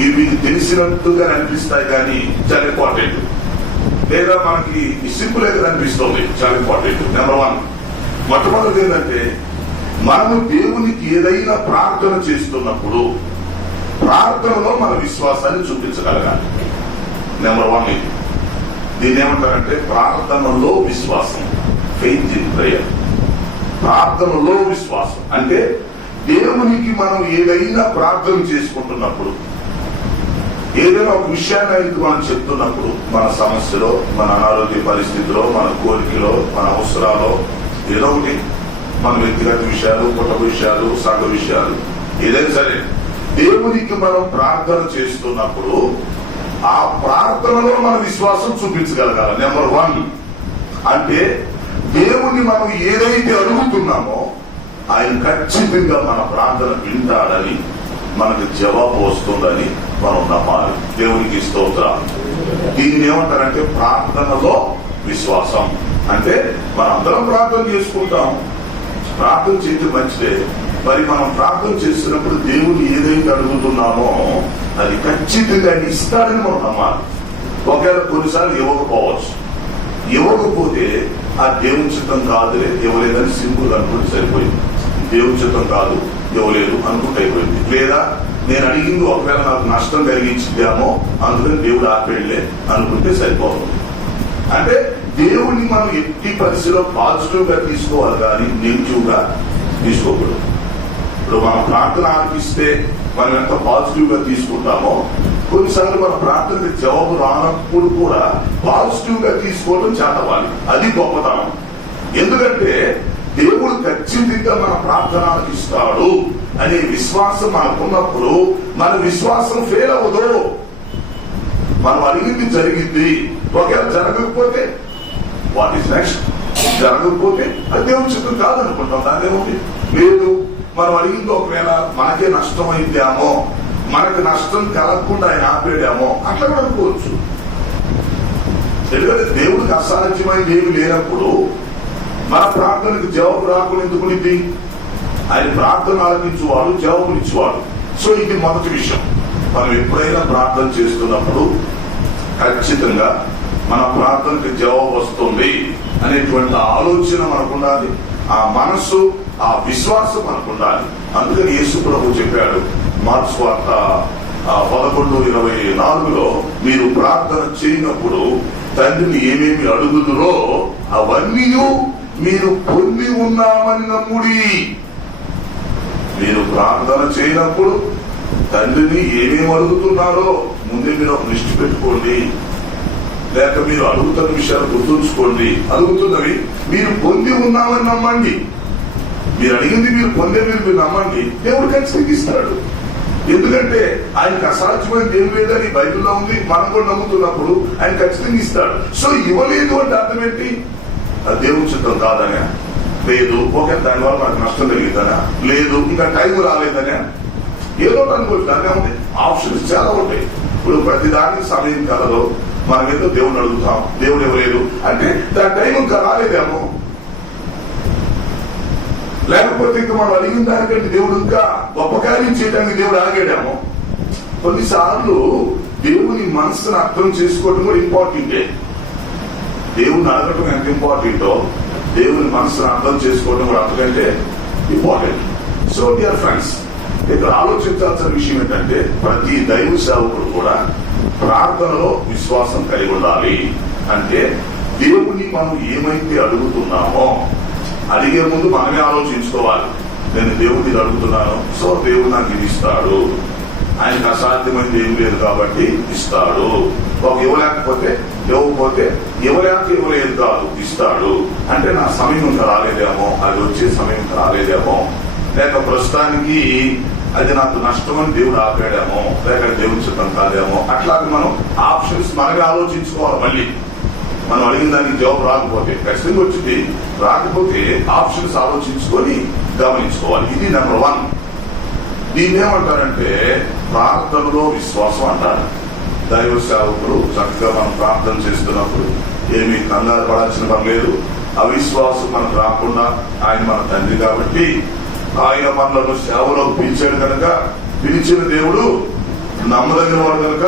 ఇవి తెలిసినట్టుగా అనిపిస్తాయి, కానీ చాలా ఇంపార్టెంట్. లేదా మనకి సింపుల్ గా అనిపిస్తుంది, చాలా ఇంపార్టెంట్. నెంబర్ 1, మొట్టమొదటి ఏంటంటే మనము దేవునికి ఏదైనా ప్రార్థన చేస్తున్నప్పుడు ప్రార్థనలో మన విశ్వాసాన్ని చూపించగలగాలి. నెంబర్ 1 ఇది. దీన్ని ఏమంటారంటే ప్రార్థనలో విశ్వాసం, ఫెయిత్ ఇన్ ప్రేయర్. ప్రార్థనలో విశ్వాసం అంటే దేవునికి మనం ఏదైనా ప్రార్థన చేసుకుంటున్నప్పుడు, ఏదైనా ఒక విషయాన్ని అయితే మనం చెప్తున్నప్పుడు, మన సమస్యలో, మన అనారోగ్య పరిస్థితిలో, మన కోరికలో, మన అవసరాలో, ఏదో ఒకటి, మన వ్యక్తిగత విషయాలు, కుటుంబ విషయాలు, సంఘ విషయాలు, ఏదైనా సరే దేవునికి మనం ప్రార్థన చేస్తున్నప్పుడు ఆ ప్రార్థనలో మన విశ్వాసం చూపించగలగాలి. నెంబర్ 1 అంటే దేవుని మనం ఏదైతే అడుగుతున్నామో ఆయన ఖచ్చితంగా మన ప్రార్థన వింటాడని, మనకు జవాబు వస్తుందని మనం నమ్మాలి. దేవునికి స్తోత్రం. దీన్ని ఏమంటారంటే ప్రార్థనలో విశ్వాసం. అంటే మనందరం ప్రార్థన చేసుకుంటాం, ప్రార్థన చేయడం మంచిదే. మరి మనం ప్రార్థన చేస్తున్నప్పుడు దేవుని ఏదైతే అడుగుతున్నామో అది ఖచ్చితంగా ఆయన ఇస్తాడని మనం నమ్మాలి. ఒకవేళ కొన్నిసార్లు ఇవ్వకపోవచ్చు, ఇవ్వకపోతే ఆ దేవుని చిత్తం కాదులే, ఇవ్వలేదని సింపుల్ గా అనుకుంటే సరిపోయింది. దేవుని చిత్తం కాదు, ఇవ్వలేదు అనుకుంటే అయిపోయింది. లేదా నేను అడిగింది ఒకవేళ నాకు నష్టం కలిగించిందేమో అందుకని దేవుడు ఆపేళ్లే అనుకుంటే సరిపోతుంది. అంటే దేవుడిని మనం ఎట్టి పరిస్థితిలో పాజిటివ్ గా తీసుకోవాలి, కానీ నెగిటివ్ గా తీసుకోకూడదు. ఇప్పుడు మనం ప్రార్థన ఆలపిస్తే మనం ఎంత పాజిటివ్ గా తీసుకుంటామో, కొన్నిసార్లు మన ప్రార్థనకి జవాబు రానప్పుడు కూడా పాజిటివ్ గా తీసుకోవడం చేతవాలి. అది గొప్పతనం. ఎందుకంటే దేవుడు ఖచ్చితంగా మన ప్రార్థన ఆలపిస్తాడు అనే విశ్వాసం మనకున్నప్పుడు మన విశ్వాసం ఫెయిల్ అవ్వదు. మనం అడిగింది జరిగింది. ఒకవేళ జరగకపోతే వాట్ ఈస్ నెక్స్ట్? జరగకపోతే అది దేవుని చిత్తం కాదనుకుంటాం. దానిదేముంది? లేదు, మనం అడిగింది ఒకవేళ మనకే నష్టం అయిందేమో, మనకు నష్టం కలగకుండా ఆయన ఆపేడామో, అట్లా కూడా అనుకోవచ్చు. ఎందుకంటే దేవుడికి అసాధ్యమైనది ఏమి లేనప్పుడు మన ప్రార్థనకు జవాబు రాకుండా ఎందుకునిది? ఆయన ప్రార్థన ఆలకించేవాడు, జవాబులు ఇచ్చేవాడు. సో ఇది మొదటి విషయం. మనం ఎప్పుడైనా ప్రార్థన చేస్తున్నప్పుడు ఖచ్చితంగా మన ప్రార్థనకు జవాబు వస్తుంది అనేటువంటి ఆలోచన మనకు ఉండాలి. ఆ మనస్సు, ఆ విశ్వాసం మనకు ఉండాలి. అందుకని యేసు ప్రభు చెప్పాడు మార్కు సువార్త 11:24 మీరు ప్రార్థన చేయనప్పుడు తండ్రిని ఏమేమి అడుగుదురో అవన్నీ మీరు పొంది ఉన్నామని నమ్ముడి. మీరు ప్రార్థన చేయనప్పుడు తండ్రిని ఏమేమి అడుగుతున్నారో ముందే మీరు ఒక లిస్ట్ పెట్టుకోండి. లేక మీరు అడుగుతున్న విషయాలు గుర్తుంచుకోండి. అడుగుతున్నవి మీరు పొంది ఉన్నామని నమ్మండి. మీరు అడిగింది మీరు పొందే మీరు నమ్మండి. దేవుడు ఖచ్చితంగా ఇస్తాడు. ఎందుకంటే ఆయనకు అసాధ్యమైన ఏం లేదని బైబిల్లో ఉంది. మనం కూడా నమ్ముతున్నప్పుడు ఆయన ఖచ్చితంగా ఇస్తాడు. సో ఇవ్వలేదు అంటే అర్థం ఏంటి? అది దేవుని చిత్తం కాదనే? లేదు. ఓకే, దానివల్ల మనకు నష్టం కలిగిందనా? లేదు. ఇంకా టైం రాలేదనే? ఏదో అనుకోవచ్చు. దాని ఉంది. ఆప్షన్స్ చాలా ఉంటాయి. ఇప్పుడు ప్రతి దానికి సమయం కలదో మనం ఏదో దేవుడిని అడుగుతాం, దేవుడు ఇవ్వలేదు అంటే దాని టైం ఇంకా రాలేదేమో, లేకపోతే ఇంకా మనం అడిగిన దానికంటే దేవుడు ఇంకా గొప్ప కార్యం చేయడానికి దేవుడు ఆగాడేమో. కొన్నిసార్లు దేవుని మనసును అర్థం చేసుకోవడం కూడా ఇంపార్టెంటే. దేవుని అడగటం ఎంత ఇంపార్టెంటో దేవుని మనసును అర్థం చేసుకోవడం కూడా అంతకంటే ఇంపార్టెంట్. సో డియర్ ఫ్రెండ్స్, ఇక్కడ ఆలోచించాల్సిన విషయం ఏంటంటే ప్రతి దైవ సేవకుడు కూడా ప్రార్థనలో విశ్వాసం కలిగి ఉండాలి. అంటే దేవుని మనం ఏమైతే అడుగుతున్నామో అడిగే ముందు మనమే ఆలోచించుకోవాలి. నేను దేవుడిని అడుగుతున్నాను, సో దేవుడు నాకు ఇది ఇస్తాడు. ఆయనకు అసాధ్యమైనది ఏం లేదు కాబట్టి ఇస్తాడు. ఒక ఇవ్వలేకపోతే ఇవ్వలేదు కాదు, ఇస్తాడు. అంటే నా సమయం ఇంకా రాలేదేమో, అది వచ్చే సమయం ఇంకా రాలేదేమో, లేక ప్రస్తుతానికి అది నాకు నష్టమని దేవుడు ఆపాడేమో, లేక దేవుడి చిత్తం కాదేమో. అట్లాగే మనం ఆప్షన్స్ మనమే ఆలోచించుకోవాలి. మళ్ళీ మనం అడిగిన దానికి జవాబు రాకపోతే ఖచ్చితంగా వచ్చింది. రాకపోతే ఆప్షన్స్ ఆలోచించుకొని గమనించుకోవాలి. ఇది నెంబర్ 1. దీన్ని ఏమంటారంటే ప్రార్థనలో విశ్వాసం అంటారు. దైవ సేవకులు చక్కగా మనం ప్రార్థన చేస్తున్నప్పుడు ఏమీ కంగారు పడాల్సిన పని లేదు. అవిశ్వాసం మనకు రాకుండా ఆయన మన తండ్రి కాబట్టి ఆయన మనలను సేవలోకి పిలిచాడు కనుక, పిలిచిన దేవుడు నమ్మదగిన వాడు కనుక,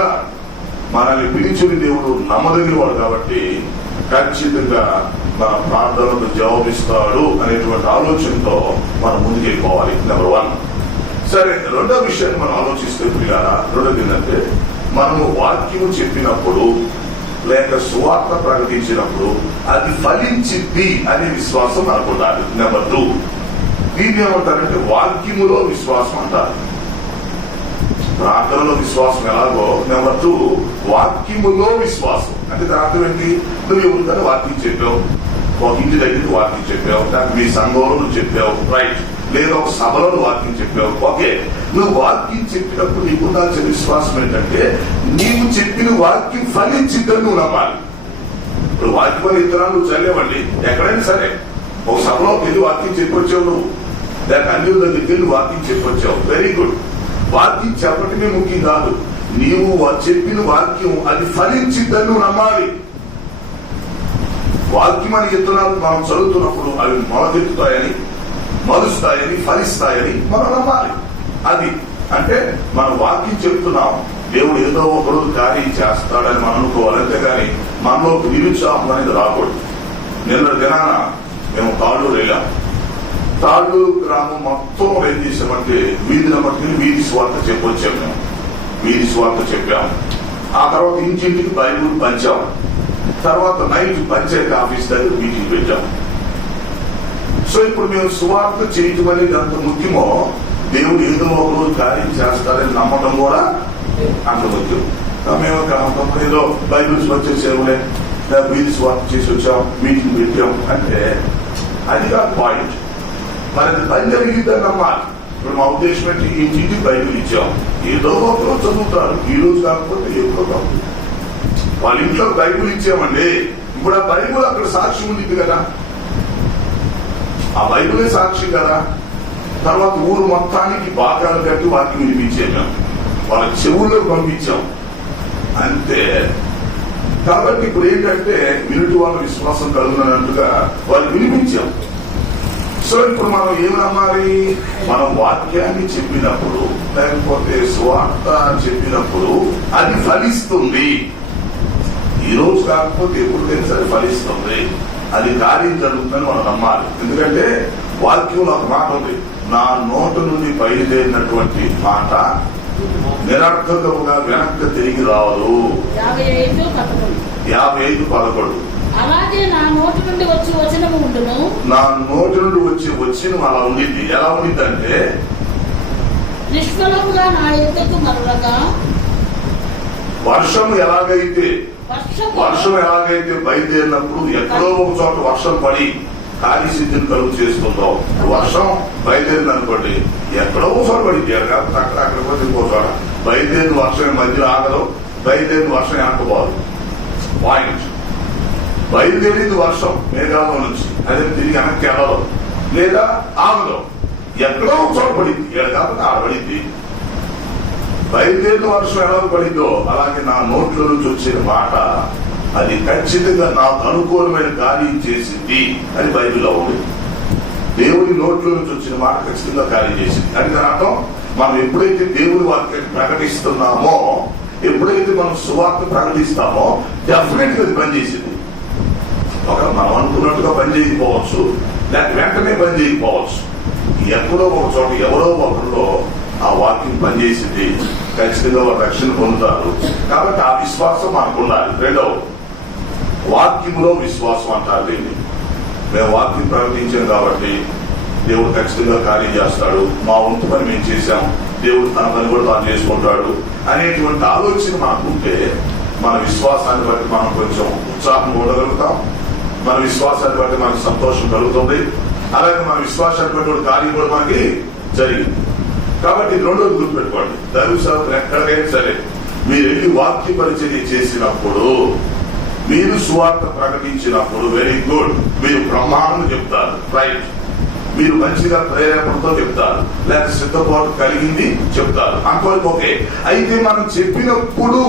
మనల్ని పిలిచిన దేవుడు నమ్మదగిన వాడు కాబట్టి ఖచ్చితంగా మన ప్రార్థనలకు జవాబిస్తాడు అనేటువంటి ఆలోచనతో మనం ముందుకెళ్ళిపోవాలి. నెంబర్ 1. సరే, రెండో విషయాన్ని మనం ఆలోచిస్తే పిల్లారా, రెండోది ఏంటంటే మనము వాక్యము చెప్పినప్పుడు లేక సువార్త ప్రకటించినప్పుడు అది ఫలించింది అనే విశ్వాసం మనకు ఉండాలి. నెంబర్ 2. దీన్ని ఏమంటారంటే వాక్యములో విశ్వాసం అంటారు. ప్రార్థనలో విశ్వాసం ఎలాగో నెంబర్ 2 వాక్యములో విశ్వాసం అంటే దాని అర్థం ఏంటి? నువ్వు ఎవరికైనా వాక్యం చెప్పావు, ఒక ఇంటి దగ్గరికి వాక్యం చెప్పావు, దానికి మీ సంఘంలో నువ్వు చెప్పావు, రైట్, లేదా ఒక సభలో నువ్వు వాక్యం చెప్పావు, ఓకే. నువ్వు వాక్యం చెప్పినప్పుడు నీకు ఉండాల్సిన విశ్వాసం ఏంటంటే నీవు చెప్పిన వాక్యం ఫలించిందని నువ్వు నమ్మాలి. ఇప్పుడు వాక్యం ఇతరాలు నువ్వు చదివేవండి, ఎక్కడైనా సరే ఒక సభలోకి వెళ్ళి వాక్యం చెప్పొచ్చావు, నువ్వు లేక అన్ని దగ్గరికి వెళ్ళి వాక్యం చెప్పొచ్చావు, వెరీ గుడ్. వాక్యం చెప్పటమే ముఖ్యం కాదు, నీవు చెప్పిన వాక్యం అది ఫలించిందని నువ్వు నమ్మాలి. వాక్యం అని ఇతరాలు మనం చదువుతున్నప్పుడు అవి మొలకెత్తుతాయని, మలుస్తాయని, ఫలిస్తాయని మనం నమ్మాలి. అది అంటే మనం వాక్యం చెప్తున్నాం, దేవుడు ఏదో ఒకరోజు కార్యం చేస్తాడని మనం అనుకోవాలి. అంతేగాని మనలోకి నిరుత్సాహం అనేది రాకూడదు. నిన్న దినాన మేము తాళ్ళూరు వెళ్ళాం. తాళ్ళూరు గ్రామం మొత్తం ఏం చేసామంటే వీధిని బట్టి వీధి స్వార్థ చెప్పొచ్చాం. మేము వీధి స్వార్థ చెప్పాము. ఆ తర్వాత ఇంటింటికి బైబుల్ పంచాం. తర్వాత నైట్ పంచాయతీ ఆఫీస్ దగ్గర మీటింగ్ పెట్టాం. సో ఇప్పుడు మేము సువార్త చేయటం అనేది అంత ముఖ్యమో, దేవుడు ఏదో ఒకరోజు కార్యం చేస్తారని నమ్మటం కూడా అంత ముఖ్యం. మేము ఏదో బైబిల్స్ వచ్చేసేవులే, వీధి స్వార్థ చేసి వచ్చాం, మీటింగ్ పెట్టాం అంటే అది కాదు పాయింట్. మనకి పని జరిగిద్దని నమ్మాలి. ఇప్పుడు మా ఉద్దేశం ఏంటి? ఇంటింటికి బైబిల్ ఇచ్చాం, ఏదో ఒకరోజు చదువుతారు, ఈ రోజు కాకపోతే ఎప్పుడో కాదు. వాళ్ళ ఇంట్లో బైబిల్ ఇచ్చామండి, ఇప్పుడు ఆ బైబిల్ అక్కడ సాక్షి ఉంది కదా, ఆ బైబిలే సాక్షి కదా. తర్వాత ఊరు మొత్తానికి భాగాలు కట్టి వాక్యం వినిపించాం, మేము వాళ్ళ చెవుల్లో పంపించాం అంతే. కాబట్టి ఇప్పుడు ఏంటంటే వినుటి వాళ్ళ విశ్వాసం కలుగునట్టుగా వాళ్ళు వినిపించాం. సో ఇప్పుడు మనం ఏమి నమ్మాలి? మనం వాక్యాన్ని చెప్పినప్పుడు లేకపోతే స్వార్థ చెప్పినప్పుడు అది ఫలిస్తుంది. ఈ రోజు కాకపోతే ఎప్పుడైనా సరే ఫలిస్తుంది, అది కార్యం జరుగుతుందని మనం నమ్మాలి. ఎందుకంటే వాక్యంలో ఒక మాట ఉంది, నా నోటు నుండి బయలుదేరినటువంటి మాట నిరర్థకముగా వెనక్కి తిరిగి రాదు. 55:11. అలాగే నా నోటి నుండి వచ్చి వచనము ఉండును. నా నోటి నుండి వచ్చి వచ్చిన అలా ఉండింది. ఎలా ఉండింది అంటే నిష్ఫలముగా నా ఎద్దకు మరలగా. వర్షం ఎలాగైతే బయలుదేరినప్పుడు ఎక్కడో ఒక చోట వర్షం పడి కార్యసిద్ధిని కలుగు చేస్తుందో, వర్షం బయలుదేరింది అనుకోండి, ఎక్కడో ఒకసారి పడింది, అక్కడ పోతే ఇంకో చోట బయలుదేరిన వర్షం మధ్యలో ఆగదు, బయలుదేరిన వర్షం వెనకపోదు. పాయింట్. బయలుదేరింది వర్షం మేఘాల్లో నుంచి, అదే తిరిగి వెనక్కి వెళ్ళదు లేదా ఆగదు, ఎక్కడో ఒక చోట పడింది, కాకపోతే ఆడ పడింది. బయలుదేరిన వర్షం ఎలా పడిందో అలాగే నా నోట్లో నుంచి వచ్చిన మాట అది ఖచ్చితంగా నాకు అనుకూలమైన కార్యం చేసింది అని బైబిల్లో ఉంది. దేవుడి నోట్లో నుంచి వచ్చిన మాట ఖచ్చితంగా కార్యం చేసింది అని దాని అర్థం. మనం ఎప్పుడైతే దేవుడి వాక్యాన్ని ప్రకటిస్తున్నామో, ఎప్పుడైతే మనం సువార్త ప్రకటిస్తామో డెఫినెట్ గా అది పనిచేసింది. ఒక మనం అనుకున్నట్టుగా పని చేయకపోవచ్చు, లేక వెంటనే పని చేయకపోవచ్చు, ఎక్కడో ఒక చోట ఎవరో ఒకరిలో ఆ వాక్యం పనిచేసింది, ఖచ్చితంగా వారు రక్షణ పొందుతారు. కాబట్టి ఆ విశ్వాసం మనకు ఉండాలి. రెండవ వాక్యంలో విశ్వాసం అంటారు దీన్ని. మేము వాక్యం ప్రకటించాం కాబట్టి దేవుడు ఖచ్చితంగా కార్యం చేస్తాడు, మా వంతు పని మేము చేశాం, దేవుడు తన పని కూడా తాను చేసుకుంటాడు అనేటువంటి ఆలోచన మనకుంటే మన విశ్వాసాన్ని బట్టి మనం కొంచెం ఉత్సాహం ఉండగలుగుతాం, మన విశ్వాసాన్ని బట్టి మనకు సంతోషం కలుగుతుంది, అలాగే మన విశ్వాసాన్ని బట్టి కార్యం కూడా మనకి జరిగింది. కాబట్టి రెండోది గుర్తుపెట్టుకోండి, దైవ సేవకులు ఎక్కడికైనా సరే మీరు వెళ్ళి వాక్య పరిచర్య చేసినప్పుడు మీరు సువార్త ప్రకటించినప్పుడు వెరీ గుడ్, మీరు బ్రహ్మాండం చెప్తారు, రైట్. మీరు మంచిగా ప్రేరేపణతో చెప్తారు, లేక సిద్ధపాటు కలిగింది చెప్తారు, అంతవరకు ఓకే. అయితే మనం చెప్పినప్పుడు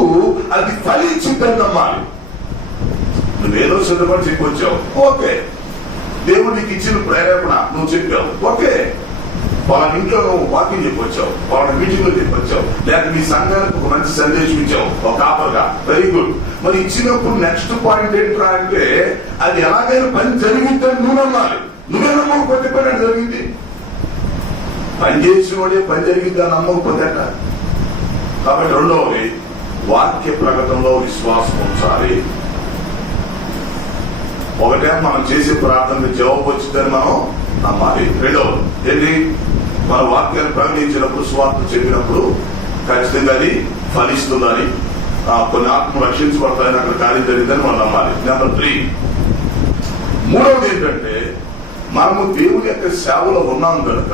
అది ఫలించిందని నమ్మాలి. నువ్వేదో సిద్ధపాటు చెప్పొచ్చావు, ఓకే. దేవుడు నీకు ఇచ్చిన ప్రేరేపణ నువ్వు చెప్పావు, ఓకే. వాళ్ళ ఇంట్లో నువ్వు వాకింగ్ చెప్పొచ్చావు, వాళ్ళ మీటింగ్ లో చెప్పొచ్చావు, లేక మీ సంఘానికి ఒక మంచి సందేశం ఇచ్చావు ఒక ఆఫర్గా, వెరీ గుడ్. మరి ఇచ్చినప్పుడు నెక్స్ట్ పాయింట్ ఏంట్రా అంటే అది ఎలాగైనా పని జరిగిందని నువ్వు నమ్మాలి. నువ్వే నమ్మకపోతే పని అంటే జరిగింది. పని చేసిన వాడే పని జరిగిందా నమ్మకపోతే అట్ట. కాబట్టి రెండవది వాక్య ప్రకటనలో విశ్వాసం ఉంచాలి. ఒకటే మనం చేసే ప్రార్థనకు జవాబు వచ్చిందని మనం నమ్మాలి. రెండవది ఏంటి, మన వాక్యాన్ని ప్రకటించినప్పుడు స్వార్థ చెప్పినప్పుడు ఖచ్చితంగా అది ఫలిస్తుందని, కొన్ని ఆత్మ రక్షించబడతాయని అక్కడ కార్యం జరిగిందని మనం నమ్మాలి. నెంబర్ 3, మూడవది ఏంటంటే మనము దేవుని యొక్క సేవలో ఉన్నాం కనుక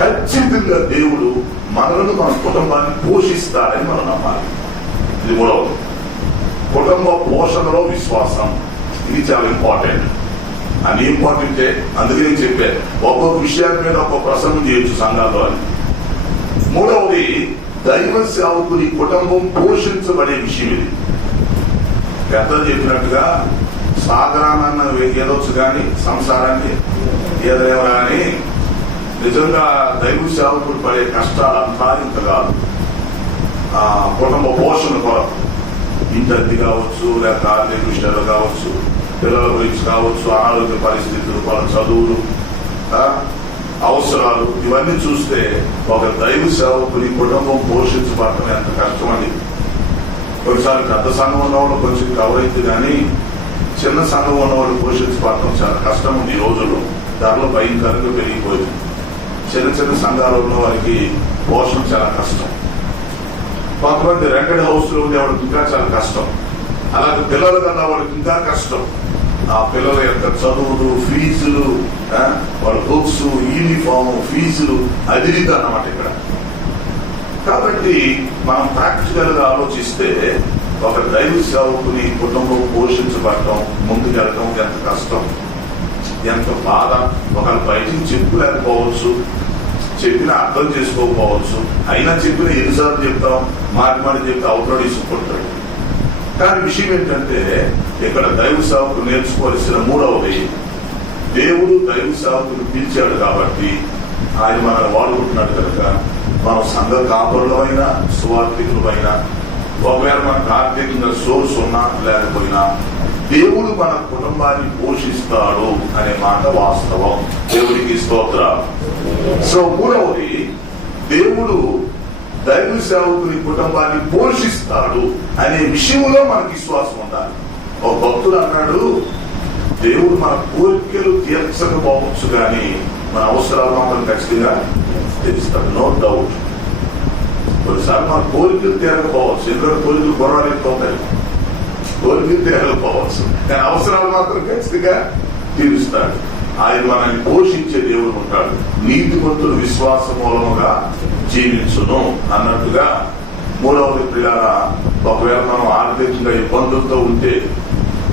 ఖచ్చితంగా దేవుడు మనలను మన కుటుంబాన్ని పోషిస్తాడని మనం నమ్మాలి. ఇది మూడవది. కుటుంబ పోషణలో విశ్వాసం, ఇది చాలా ఇంపార్టెంట్. అని ఇంపార్టెంటే అందుకే నేను చెప్పాను, ఒక్కొక్క విషయాల మీద ఒక్కొక్క ప్రసంగం చేయొచ్చు సంఘాల్లో అని. మూడవది దైవ సేవకుని కుటుంబం పోషించబడే విషయం ఇది. పెద్దలు చెప్పినట్టుగా సాధారణ ఏదొచ్చు కానీ సంసారాన్ని ఏదైనా కానీ నిజంగా దైవ సేవకుడు పడే కష్టాలు అంతా ఇంత కాదు. కుటుంబ పోషణ కొరకు ఇంటి కావచ్చు, లేక ఆర్థిక విషయాలు కావచ్చు, పిల్లల గురించి కావచ్చు, అనారోగ్య పరిస్థితులు, వాళ్ళ చదువులు, అవసరాలు, ఇవన్నీ చూస్తే ఒక దైవ సేవకుని కుటుంబం పోషించబడటం ఎంత కష్టమని. కొన్నిసార్లు పెద్ద సంఘం ఉన్నవాళ్ళు కొంచెం కవర్ అయితే కానీ చిన్న సంఘం ఉన్నవాళ్ళు పోషించబడటం చాలా కష్టం ఉంది ఈ రోజుల్లో. ధరలు భయంకరంగా పెరిగిపోయింది. చిన్న చిన్న సంఘాలు ఉన్న వారికి పోషణ చాలా కష్టం. కొంతమంది రెంటెడ్ హౌస్ లో ఉండేవాళ్ళకి ఇంకా చాలా కష్టం. అలాగే పిల్లలు కన్నా వాళ్ళకి ఇంకా కష్టం. ఆ పిల్లల యొక్క చదువులు, ఫీజులు, వాళ్ళ బుక్స్, యూనిఫామ్ ఫీజులు అదిరిద్ది అన్నమాట ఇక్కడ. కాబట్టి మనం ప్రాక్టికల్ గా ఆలోచిస్తే ఒక దైవ సేవకుని కుటుంబం పోషించబడటం, ముందుకెళ్ళటం ఎంత కష్టం, ఎంత బాధ. ఒకళ్ళు బయటికి చెప్పులేకపోవచ్చు, చెప్పిన అర్థం చేసుకోకపోవచ్చు, అయినా చెప్పిన ఎన్నిసార్లు చెప్తాం, మాటి మాటి చెప్తే అవుతాడు ఇసుకుంటాడు. కానీ విషయం ఏంటంటే ఇక్కడ దైవ సేవకు నేర్చుకోవాల్సిన మూడవది, దేవుడు దైవ సేవకుని పిలిచాడు కాబట్టి ఆయన మనల్ని వాడుకుంటున్నాడు కనుక మనం సంఘ కాపురులమైనా సువార్థికులమైనా ఒకవేళ మనకు ఆర్థికంగా సోర్స్ ఉన్నా లేకపోయినా దేవుడు మన కుటుంబాన్ని పోషిస్తాడు అనే మాట వాస్తవం. దేవుడికి స్తోత్రాలు. సో మూడవది, దేవుడు దైవ సేవకుని కుటుంబాన్ని పోషిస్తాడు అనే విషయంలో మనకి విశ్వాసం ఉండాలి. ఒక భక్తుడు అన్నాడు, దేవుడు మన కోరికలు తీర్చకపోవచ్చు కానీ మన అవసరాలు మాత్రం ఖచ్చితంగా తీరుస్తాడు, నో డౌట్. కొన్నిసార్లు మన కోరికలు తీరకపోవచ్చు, ఎందుకంటే కోరికలు గొడవలేకపోతాయి, కోరికలు తీరకపోవచ్చు, కానీ అవసరాలు మాత్రం ఖచ్చితంగా తీరుస్తాడు. ఆయన మనల్ని పోషించే దేవుడు ఉంటాడు. నీతిమంతులు విశ్వాస మూలముగా జీవించును అన్నట్టుగా మూడవది ప్రియారా, ఒకవేళ మనం ఆర్థికంగా ఇబ్బందులతో ఉంటే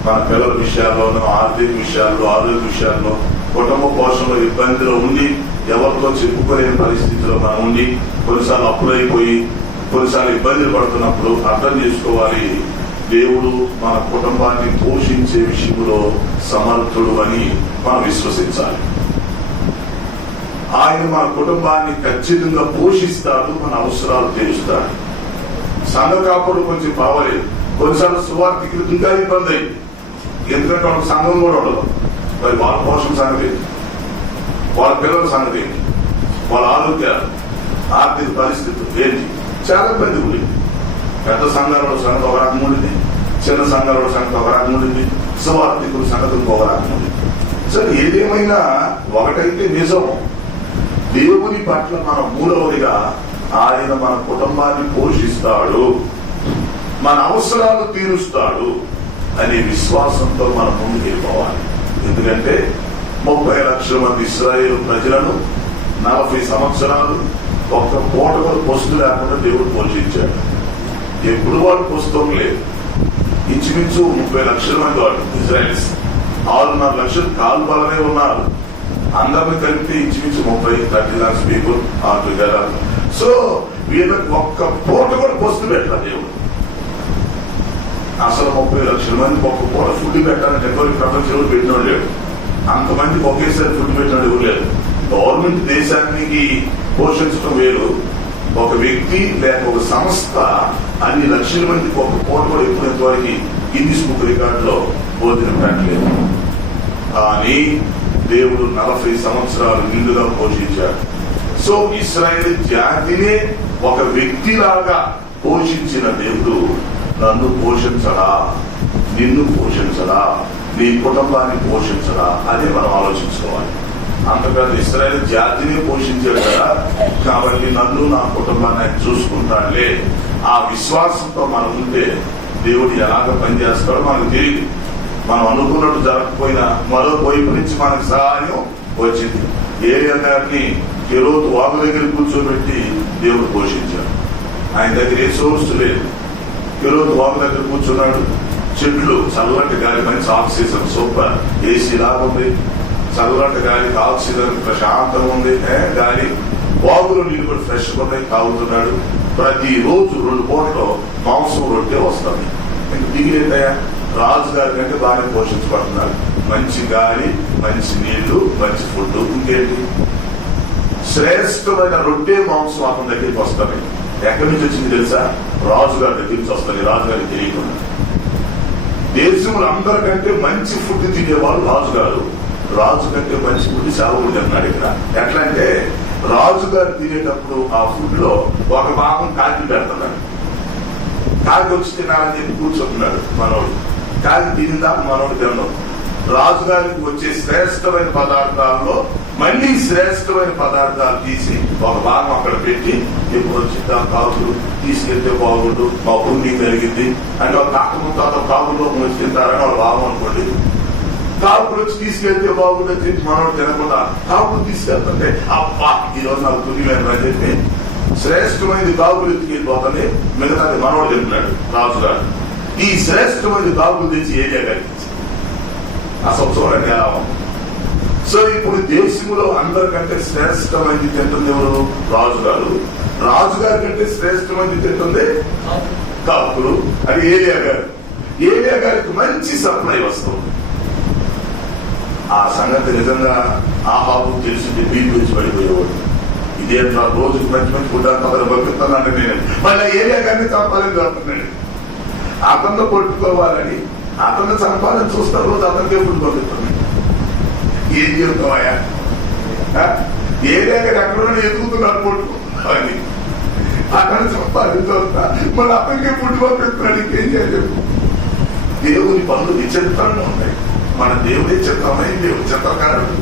మన పిల్లల విషయాల్లోనూ, ఆర్థిక విషయాల్లో, ఆరోగ్య విషయాల్లో, కుటుంబ పోషణలో ఇబ్బందిలో ఉండి ఎవరితో చెప్పుకోలేని పరిస్థితిలో మనం ఉండి కొన్నిసార్లు అప్పులైపోయి కొన్నిసార్లు ఇబ్బందులు పడుతున్నప్పుడు అర్థం చేసుకోవాలి, దేవుడు మన కుటుంబాన్ని పోషించే విషయంలో సమర్థుడు అని మనం విశ్వసించాలి. ఆయన మన కుటుంబాన్ని ఖచ్చితంగా పోషిస్తాడు, మన అవసరాలు తీరుస్తాడు. సంఘ కాపుడు కొంచెం పర్వాలేదు, కొన్నిసార్లు సువార్థికులకు ఇంకా ఇబ్బంది అయింది, ఎందుకంటే వాళ్ళకి సంఘం కూడా ఉండదు. మరి వాళ్ళ పోషణ సంగతి, వాళ్ళ పిల్లల సంగతి, వాళ్ళ ఆరోగ్యాలు, ఆర్థిక పరిస్థితులు ఏంటి, చాలా ఇబ్బంది ఉంది. పెద్ద సంఘాల సంగతి ఒక రకం ఉండింది, చిన్న సంఘాల సంగతి ఒక రకం ఉండింది, సువార్థికుల సంగతి ఇంకొక రకం ఉంది. సరే, ఏదేమైనా ఒకటైతే నిజం, దేవుని పట్ల మన మూడవదిగా ఆయన మన కుటుంబాన్ని పోషిస్తాడు, మన అవసరాలు తీరుస్తాడు అనే విశ్వాసంతో మనం ముందుకు వెళ్ళిపోవాలి. ఎందుకంటే 30 లక్షల మంది ఇశ్రాయేలు ప్రజలను 40 సంవత్సరాలు ఒక్క పూట కూడా పొస్తు లేకుండా దేవుడు పోషించాడు. ఎప్పుడు వాళ్ళు పుస్తకం లేదు, ఇంచుమించు 30 లక్షల మంది వాళ్ళు ఇజ్రాయల్స్. 6.5 లక్షలు కాలు బలమే ఉన్నారు. అందరిని కలిపితే ఇంచుమించు 30-30 lakhs people are together. So వీళ్ళకి ఒక్క పూట కూడా పోస్తూ పెట్టాలి దేవుడు. అసలు 30 లక్షల మందికి ఒక్క పూట ఫుడ్ పెట్టాలంటే ఎవరికి ప్రపంచంలో పెట్టినోడు లేడు. అంతమందికి ఒకేసారి ఫుడ్ పెట్టినోడు ఎవరు లేదు. గవర్నమెంట్ దేశానికి పోషించడం వేరు, ఒక వ్యక్తి లేక ఒక సంస్థ అన్ని లక్షల మందికి ఒక పూట కూడా ఎప్పుడైతే వారికి గిన్నిస్ బుక్ రికార్డులో భోజనం పెట్టలేదు. కానీ దేవుడు 40 సంవత్సరాలు నిండుగా పోషించాడు. సో ఇశ్రాయేలు జాతినే ఒక వ్యక్తిలాగా పోషించిన దేవుడు నన్ను పోషించడా, నిన్ను పోషించడా, నీ కుటుంబాన్ని పోషించడా, అదే మనం ఆలోచించుకోవాలి. అంతకాదు ఇశ్రాయేలు జాతిని పోషించాడు కదా, కాబట్టి నన్ను నా కుటుంబాన్ని ఆయన చూసుకుంటాడులే. ఆ విశ్వాసంతో మనం ఉంటే దేవుడు ఎలాగ పనిచేస్తాడో మనకు తెలియదు. మనం అనుకున్నట్టు జరగకపోయినా మరో వైపు నుంచి మనకు సహాయం వచ్చింది. ఏలియా గారిని కెరోతు వాగు దగ్గర కూర్చోబెట్టి దేవుడు పోషించాడు. ఆయన దగ్గర ఏ సోర్స్ లేదు. కెరోతు వాగు దగ్గర కూర్చున్నాడు. చెట్లు, చల్లటి గాలి, మంచి ఆక్సిజన్, సూపర్, ఏసీ లాగా ఉంది. చల్లటి గాలికి ఆక్సిజన్ ప్రశాంతంగా ఉంది. గాలి వాగులో నీళ్ళు కూడా ఫ్రెష్ ఉన్నాయి, తాగుతున్నాడు. ప్రతిరోజు 2 పూటలు మాంసం రొట్టె వస్తుంది. ఇంక దిగిలేదయా, రాజు గారి కంటే బాగా పోషించబడుతున్నారు. మంచి గాలి, మంచి నీళ్లు, మంచి ఫుడ్. ఇంకేంటి, శ్రేష్టమైన రొట్టె మాంసం అతని దగ్గరికి వస్తాయి. ఎక్కడి నుంచి వచ్చింది తెలుసా? రాజుగారి దగ్గర నుంచి వస్తుంది. రాజుగారికి తెలియకుండా. దేశంలో అందరికంటే మంచి ఫుడ్ తినేవాళ్ళు రాజుగారు. రాజు కంటే మంచి ఫుడ్ సేవకుడు అన్నాడు ఇక్కడ. ఎట్లా అంటే రాజుగారు తినేటప్పుడు ఆ ఫుడ్ లో ఒక భాగం కాకి పెడుతున్నాడు. కాకి వచ్చి తినాలని చెప్పి కూర్చుంటున్నాడు మనోడు. కాకి తిందా, మనోడు తినడం. రాజుగారికి వచ్చే శ్రేష్టమైన పదార్థాల్లో మళ్ళీ శ్రేష్టమైన పదార్థాలు తీసి ఒక భాగం అక్కడ పెట్టి, ఎప్పుడు వచ్చిందా కాకులు తీసుకెళ్తే బాగుండు, మా పుణ్యం కలిగింది అంటే ఒక కాక ముత్తాత కాకుల్లో వచ్చి తింటారని వాళ్ళ భావం అనుకోండి. కాకులు వచ్చి తీసుకెళ్తే బాగుంటుంది తిని మనోడు తినకుండా కాకులు తీసుకెళ్తుంటే అబ్బా ఈరోజు నాకు పుణ్యమైన అని చెప్పి శ్రేష్టమైనది కాకులు ఎత్తుకెళ్ళిపోతుంది. మిగతాది మనోడు తింటున్నాడు రాజుగారు. ఈ శ్రేష్టమైనది కాకులు తెచ్చి ఏరియా గారికి అసలు చూడండి ఎలా ఉంది. సో ఇప్పుడు దేశంలో అందరికంటే శ్రేష్టమైనది తింటుంది ఎవరు? రాజుగారు. రాజుగారి కంటే శ్రేష్టమైనది తింటుంది కాకులు. అది ఏరియా గారు. ఏరియా గారికి మంచి సప్లై వస్తుంది. ఆ సంగతి నిజంగా ఆహాబు తెలిసింది బీపీ వచ్చి పడిపోయేవాడు. ఇదే రోజుకి మంచి మంచి ఫుడ్ అంతా పంపిస్తున్నాను నేను. మళ్ళీ ఏరియా గారిని చంపాలని జరుగుతున్నాడు. అతను కొట్టుకోవాలని, అతను చంపాలని చూస్తారు. రోజు అతనికే ఫుడ్ పంపిస్తున్నాడు. ఏం చెబుతావా? ఏరియా గారు ఎక్కడో ఎదుగుతున్నారు కొట్టుకోవాలి, అతను చంపాలని చూస్తా, మళ్ళీ అతనికే ఫుడ్ పంపిస్తున్నాడు. ఇంకేం చేయాలి? దేవుని పనులు విచిత్రంగా ఉన్నాయి. మన దేవుడే చిత్రమైన దేవుడు, చిత్రకారుడు.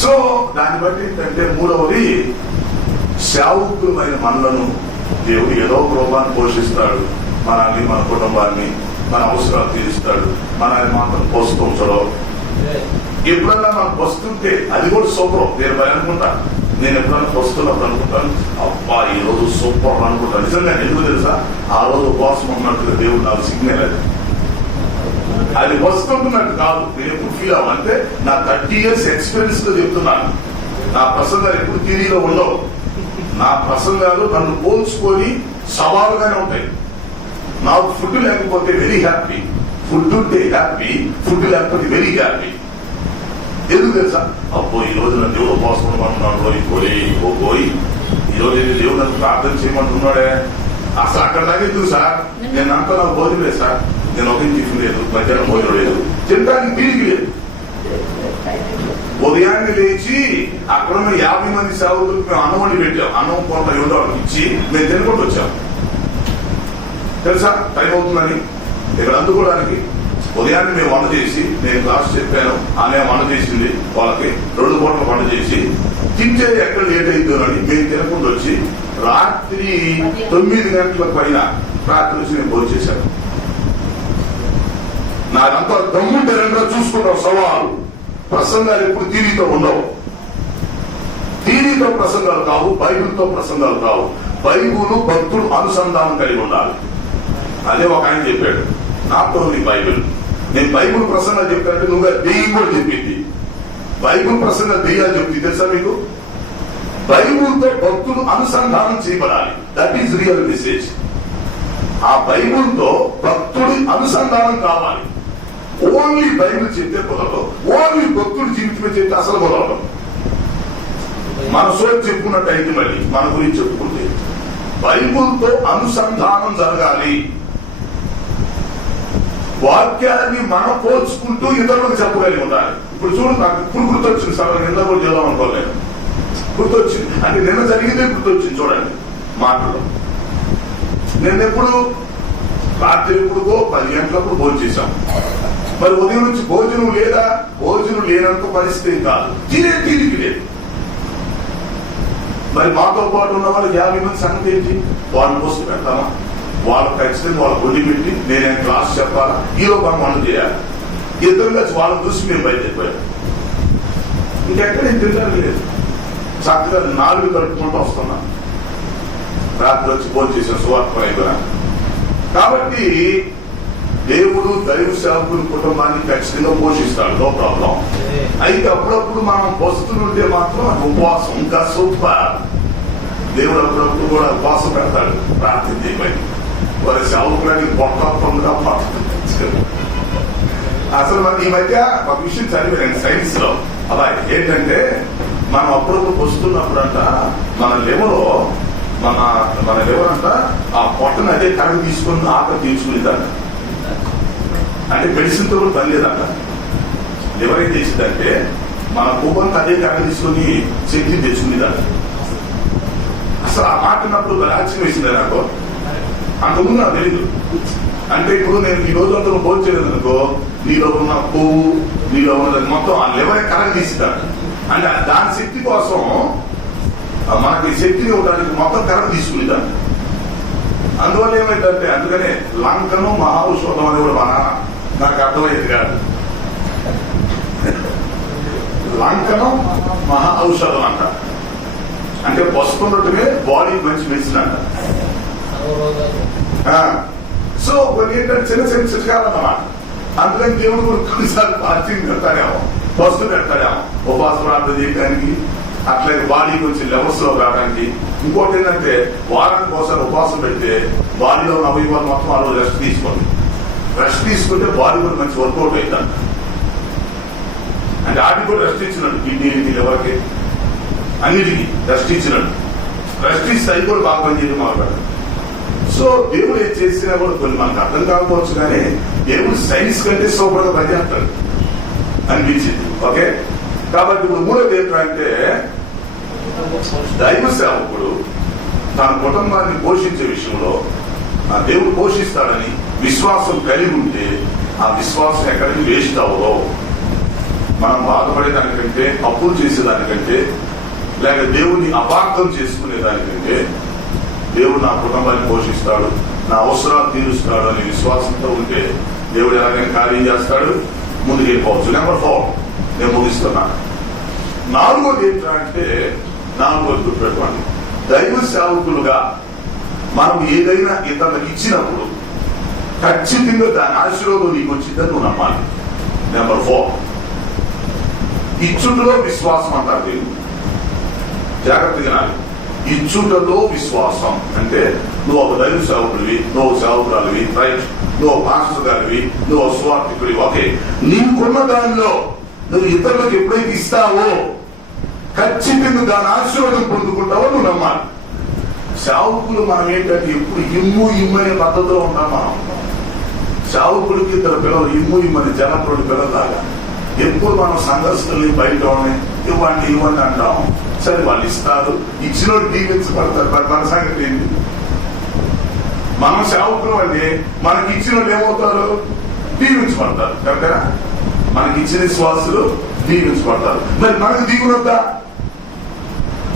సో దాన్ని బట్టి ఏంటంటే మూడవది, సేవకులమైన మనలను దేవుడు ఏదో ఒక రూపాన్ని పోషిస్తాడు. మనల్ని, మన కుటుంబాన్ని, మన అవసరాలు తీరుస్తాడు. మనల్ని మాత్రం పోషించడం. ఎప్పుడన్నా మనం వస్తుంటే అది కూడా సూపర్. నేను భయం అనుకుంటా. నేను ఎప్పుడన్నా వస్తున్నప్పుడు అనుకుంటాను, అబ్బా ఈ రోజు సూపర్ అనుకుంటాను. నిజంగా ఎందుకు తెలుసా? ఆ రోజు ఉపవాసం ఉన్నట్టుగా దేవుడు నాకు సిగ్నల్ అది వస్తున్నట్టు కాదు. నేను ఎప్పుడు ఫీల్ అవ్వాలంటే నా 30 years ఎక్స్పీరియన్స్ లో చెప్తున్నాను. నా ప్రసంగాలు ఎప్పుడు టీవీలో ఉండవు. నా ప్రసంగాలు నన్ను పోల్చుకొని సవాలుగానే ఉంటాయి. నాకు ఫుడ్ లేకపోతే వెరీ హ్యాపీ, ఫుడ్ ఉంటే హ్యాపీ, ఫుడ్ లేకపోతే వెరీ హ్యాపీ. ఎందుకు తెలుసా? అబ్బో ఈ రోజు నన్ను దేవుడు పోసుకుంటున్నాడు, పోయి ఈ రోజు దేవుడు నన్ను ప్రార్థన చేయమంటున్నాడే. అసలు అక్కడ దాకా ఎందుకు సార్? నేను అంతా నాకు భోజనం లేదు సార్. నేను ఒక టిఫిన్ లేదు, మధ్యాహ్నం భోజనం లేదు, తినడానికి తిరిగి లేదు. ఉదయాన్నే లేచి అక్కడ 50 మంది సేవకులకు మేము అన్నం వండి పెట్టాం. అన్నం కొంత ఏదో ఇచ్చి మేము తినుకుంటూ వచ్చాం. తెలుసా టైం అవుతుందని ఇక్కడ అందుకోవడానికి. ఉదయాన్నే మేము వంట చేసి, నేను క్లాస్ చెప్పాను, ఆమె వంట చేసింది వాళ్ళకి 2 పూటలు వంట చేసి తింటే ఎక్కడ లేట్ అవుతుందని మేము తినకుండా వచ్చి రాత్రి 9 గంటల పైన రాత్రి వచ్చి నేను భోజనం చేశాను. నాకంతా దమ్ముంటే రెండో చూసుకున్నావు. సవాలు ప్రసంగాలు ఎప్పుడు టీవీతో ఉండవు. టీవీతో ప్రసంగాలు కావు, బైబిల్తో ప్రసంగాలు కావు. బైబిల్ భక్తులు అనుసంధానం కలిగి ఉండాలి. అదే ఒక ఆయన చెప్పాడు, నాట్ ఓన్లీ బైబిల్. నేను బైబిల్ ప్రసంగా చెప్పానంటే నువ్వు దెయ్యం కూడా చెప్పింది. బైబిల్ ప్రసంగా దెయ్యాలు చెప్తుంది తెలుసా మీకు? బైబిల్తో భక్తులు అనుసంధానం చేయబడాలి. That is real message. ఆ బైబిల్తో భక్తుడి అనుసంధానం కావాలి. ఓన్లీ బైబిల్ చెప్తే కుదరదు, ఓన్లీ భక్తుడి జీవితమే చెప్తే అసలు కుదరదు. మన సోచి చెప్పుకున్నట్టు అయితే మళ్ళీ మన గురించి చెప్పుకుంటే బైబిల్తో అనుసంధానం జరగాలి. వాక్యాన్ని మనం పోల్చుకుంటూ ఇతరులకు చెప్పగలిగి ఉండాలి. ఇప్పుడు చూడు, నాకు ఇప్పుడు గుర్తొచ్చింది సార్, నిన్న కూడా చేద్దాం అనుకోలేదు, గుర్తొచ్చింది. అంటే నిన్న జరిగిందే గుర్తొచ్చింది. చూడండి మాటలు, నిన్నెప్పుడు రాత్రి ఎప్పుడుకో 10 గంటలప్పుడు భోజనం చేశాం. మరి ఉదయం నుంచి భోజనం లేదా? భోజనం లేనంత పరిస్థితి కాదు, తీరికి లేదు. మరి మాతో పాటు ఉన్న వాళ్ళు 50 మంది సంగతి ఏంటి? వాళ్ళని పోస్ట్ పెడతామా? వాళ్ళకి ఖచ్చితంగా వాళ్ళ కొద్ది పెట్టి నేనేం క్లాస్ చెప్పాలా? ఈలో పనులు చేయాలి. ఇద్దరు కలిసి వాళ్ళని చూసి మేము బయటపోయాం. ఇంకెక్కడ నేను తిరగడం లేదు. చక్కగా 4 కలుపుకుంటూ వస్తున్నా. రాత్రి వచ్చి భోజనం చేసిన సువార్త అయిపోయినా. కాబట్టి దేవుడు దైవ సేవకుల కుటుంబాన్ని ఖచ్చితంగా పోషిస్తాడు, నో ప్రాబ్లం. అయితే అప్పుడప్పుడు మనం వస్తుంటే మాత్రం ఉపవాసం ఇంకా సూపర్. దేవుడు అప్పుడప్పుడు కూడా ఉపవాసం పెడతాడు ప్రార్థన చేయమని. వారి సేవకులని పొట్టకుండా అసలు మన ఈ మధ్య ఒక విషయం చదివాను సైన్స్ లో. అలా ఏంటంటే మనం అప్పుడప్పుడు వస్తున్నప్పుడంట మన లివర్ అంట ఆ పొట్టను అదే కడుగు తీసుకుని ఆకలి తీసుకునేదంట. అంటే మెడిసిన్ తో కూడా పని లేదంట. లివర్ ఏం చేసిందంటే మన కొవ్వంతా అదే కడుగు తీసుకుని శక్తిని తెచ్చుకునేదంట. అసలు ఆ మాటినప్పుడు ఆశ్చర్యం వేసింది నాకు. అంతకుముందు నాకు తెలీదు. అంటే ఇప్పుడు నేను ఈ రోజు అంతా భోజనం చేయలేదు అనుకో, నీలో ఉన్న కొవ్వు, నీలో ఉన్నది మొత్తం ఆ లివర్ కరెక్ట్ తీసిద్దాం. అంటే దాని శక్తి కోసం మనకి శక్తిని ఇవ్వడానికి మొత్తం కరెక్ట్ తీసుకునేదాన్ని. అందువల్ల ఏమైందంటే అందుకనే లంకను మహా ఔషధం అని కూడా నాకు అర్థమయ్యేది కాదు. లంకను మహా ఔషధం అంట. అంటే పసుపున్నట్టుగా బాడీకి మంచి మెడిసిన్ అంట. సో కొన్ని ఏంటంటే చిన్న చిన్న చిట్కాలు అన్నమాట. అందుకని దేవుడు కూడా కొన్నిసార్లు పార్చింగ్ పెడతాడేమో, పసుపు పెడతాడేమో ఉపవాస ప్రార్థన చేయడానికి, అట్లాగే బాడీ కొంచెం లెవెల్స్ లో రావడానికి. ఇంకోటి ఏంటంటే వారానికి ఒకసారి ఉపవాసం పెడితే బాడీలో ఉన్న అవయవాలు మొత్తం ఆ రోజు రెస్ట్ తీసుకోండి. రెస్ట్ తీసుకుంటే బాడీ కూడా మంచి వర్కౌట్ అవుతాడు. అంటే ఆడికి కూడా రెస్ట్ ఇచ్చినాడు, కిడ్నీకి, లివర్కి, అన్నిటికీ రెస్ట్ ఇచ్చినాడు. రెస్ట్ ఇస్తే అవి కూడా బాగా పనిచేయడం మొదలుపెట్టాడు. సో దేవుడు ఏం చేసినా కూడా కొన్ని మనకు అర్థం కాకపోవచ్చు, కానీ దేవుడు సైన్స్ కంటే సూపర్ గా పనిచేస్తాడు అనిపించింది. ఓకే, కాబట్టి ఇప్పుడు మూడోది ఏంటంటే దైవ సేవకుడు తన కుటుంబాన్ని పోషించే విషయంలో ఆ దేవుడు పోషిస్తాడని విశ్వాసం కలిగి ఉంటే ఆ విశ్వాసం ఎక్కడికి వేస్ట్ అవ్వదు. మనం బాధపడేదానికంటే, అప్పులు చేసేదానికంటే, లేక దేవుడిని అపార్థం చేసుకునే దానికంటే దేవుడు నా కుటుంబాన్ని పోషిస్తాడు, నా అవసరాలు తీరుస్తాడు అనే విశ్వాసంతో ఉంటే దేవుడు ఎలాగైనా కార్యం చేస్తాడు, ముందుకు వెళ్ళిపోవచ్చు. నెంబర్ 4 నేను ముగిస్తున్నాను. 4వది ఏంటంటే, 4వది గుర్తుపెట్టుకోండి, దైవ సేవకులుగా మనం ఏదైనా ఇతరులకు ఇచ్చినప్పుడు ఖచ్చితంగా దాని ఆశీర్వాదం నీకు వచ్చిందని నువ్వు నమ్మాలి. నెంబర్ 4 ఇచ్చుటలో విశ్వాసం అంటారు దేవుడు. జాగ్రత్తగా ఇచ్చుటలో విశ్వాసం అంటే నువ్వు ఒక దైవ సేవకుడివి, నువ్వు సేవకురాలివి, రైట్, నువ్వు పాస్టర్ గారివి, నువ్వు స్వార్థికుడివి. ఓకే, నీకున్న దానిలో నువ్వు ఇతరులకు ఎప్పుడైతే ఇస్తావో ఖచ్చితంగా దాని ఆశీర్వాదం పొందుకుంటావో నువ్వు నమ్మాలి. సేవకులు మనం ఏంటంటే ఎప్పుడు ఇమ్ము అనే పద్ధతిలో ఉంటాం. మనం సేవకుడికి 2 పిల్లలు ఇమ్మని జనపురుడి పిల్లలాగా ఎప్పుడు మనం సంఘర్షణని బయట ఇవ్వండి అంటాం. సరే, వాళ్ళు ఇస్తారు, ఇచ్చిన వాళ్ళు దీవించబడతారు. మన సంగతి ఏంటి? మనం సేవకులు అంటే మనకి ఇచ్చిన వాళ్ళు ఏమవుతారు? దీవించబడతారు. కరెక్టా? మనకి ఇచ్చిన విశ్వాసులు దీవించబడతారు. మరి మనకు దీవునొద్దా?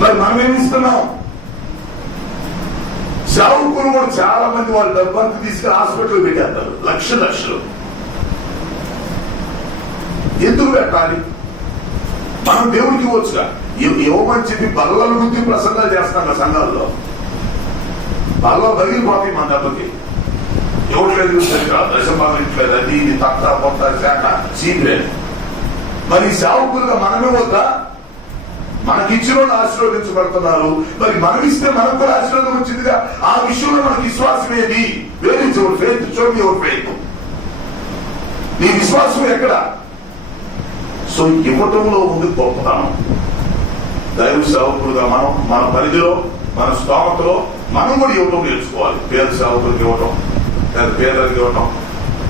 మరి మనం ఏమి ఇస్తున్నాం? సేవకులు కూడా చాలా మంది వాళ్ళ డబ్బంతా తీసుకుని హాస్పిటల్ పెట్టేస్తారు, లక్షలు. ఎందుకు పెట్టాలి? మనం దేవుడికి ఇవ్వచ్చుగా. ఇవ్వమని చెప్పి బల్లల గురించి ప్రసంగాలు చేస్తాం సంఘాల్లో. బల్ల తగిలిపోతాయి మన దెబ్బకి. ఇవ్వట్లేదు సరిగ్గా దశమాలు ఇట్లేదు, అది ఇది తక్త కొత్త శాఖ సీక్రెట్. మరి సేవకులుగా మనమే వద్దా? మనకి ఇచ్చిన వాళ్ళు ఆశీర్వదించబడుతున్నారు, మరి మనం ఇస్తే మనకు కూడా ఆశీర్వాదం వచ్చిందిగా. ఆ విషయంలో మనకి విశ్వాసం ఏది? Where is your faith? Show me your faith. నీ విశ్వాసం ఎక్కడ? సో ఇవ్వటంలో ఉంది గొప్పతనం. దైవ సేవకులుగా మనం మన పరిధిలో, మన స్తోమతలో మనం కూడా ఇవ్వటం నేర్చుకోవాలి. పేద సేవకులకు ఇవ్వటం, లేదా పేదలకు ఇవ్వటం,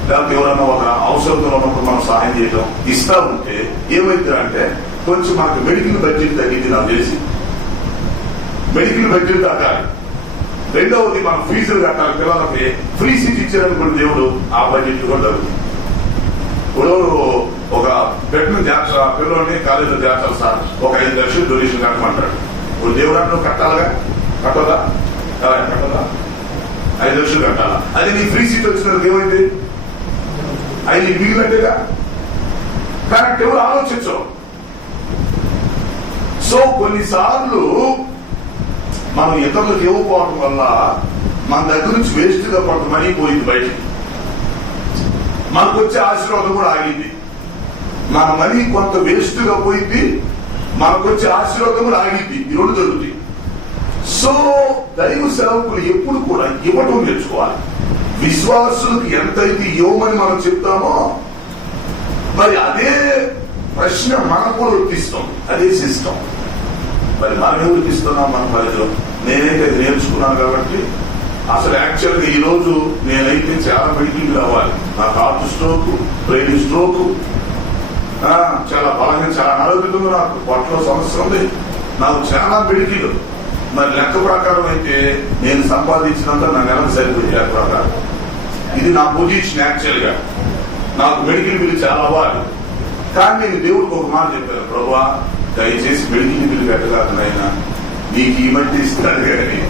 లేకపోతే ఎవరైనా ఒక అవసరంతో ఉన్నప్పుడు మనం సహాయం చేయటం. ఇస్తా ఉంటే ఏమైతుందంటే కొంచెం మనకు మెడికల్ బడ్జెట్ తగ్గింది. నాకు తెలిసి మెడికల్ బడ్జెట్ తగ్గాలి. రెండవది మనం ఫీజులు కట్టాలి. పిల్లలకి ఫ్రీ సీట్ ఇచ్చారనుకోండి దేవుడు, ఆ బడ్జెట్ కూడా తగ్గుతుంది. ఇప్పుడు ఒక పెట్టిన జాతర పిల్లల్ని కాలేజీలో చేర్చాలి సార్, ఒక 5 లక్షలు డొనేషన్ కట్టమంటాడు. ఇప్పుడు దేవుడు అంటే కట్టాలిగా, కట్టదా? కట్టదా? 5 లక్షలు కట్టాలా? అది నీ ఫ్రీ సీట్ వచ్చినందుకు ఏమైంది? అది నీకు మిగిలినట్టుగా. కరెక్ట్, ఎవరు ఆలోచించవు. సో కొన్నిసార్లు మనం ఇతరులకు ఇవ్వకపోవడం వల్ల మన దగ్గర నుంచి వేస్ట్ గా కొంత మనీ పోయింది బయటికి. మనకు వచ్చే ఆశీర్వాదం కూడా ఆగింది. మన మనీ కొంత వేస్ట్ గా పోయింది, మనకు వచ్చే ఆశీర్వాదం కూడా ఆగింది. ఈ రెండు జరుగుతాయి. సో దైవ సేవకులు ఎప్పుడు కూడా ఇవ్వటం నేర్చుకోవాలి. విశ్వాసులకు ఎంతైతే ఇవ్వమని మనం చెప్తామో మరి అదే ప్రశ్న మనకు కూడా ఉత్తిస్తాం, అదే సిస్టమ్. మరి మనం ఎవరికి ఇస్తున్నాం? మన పరిధిలో నేనైతే అది నేర్చుకున్నాను కాబట్టి అసలు యాక్చువల్ గా ఈ రోజు నేనైతే చాలా మెడికల్ కావాలి. నాకు హార్ట్ స్ట్రోక్, బ్రెయిన్ స్ట్రోక్, చాలా బలంగా చాలా అనారోగ్యంగా, నాకు పొట్టలో సమస్య ఉంది, నాకు చాలా మెడికల్. మరి లెక్క ప్రకారం అయితే నేను సంపాదించినంత నా నెలకు సరిపోయింది లెక్క ప్రకారం. ఇది నా పొజిషన్. యాక్చువల్ గా నాకు మెడికల్ బిల్ చాలా అవ్వాలి. కానీ నేను దేవుడికి ఒక మాట చెప్పాను, ప్రభువా దయచేసి మెడికల్ బిల్ కట్టగాకనైనా నీకు ఈ మధ్య ఇస్తాడు కానీ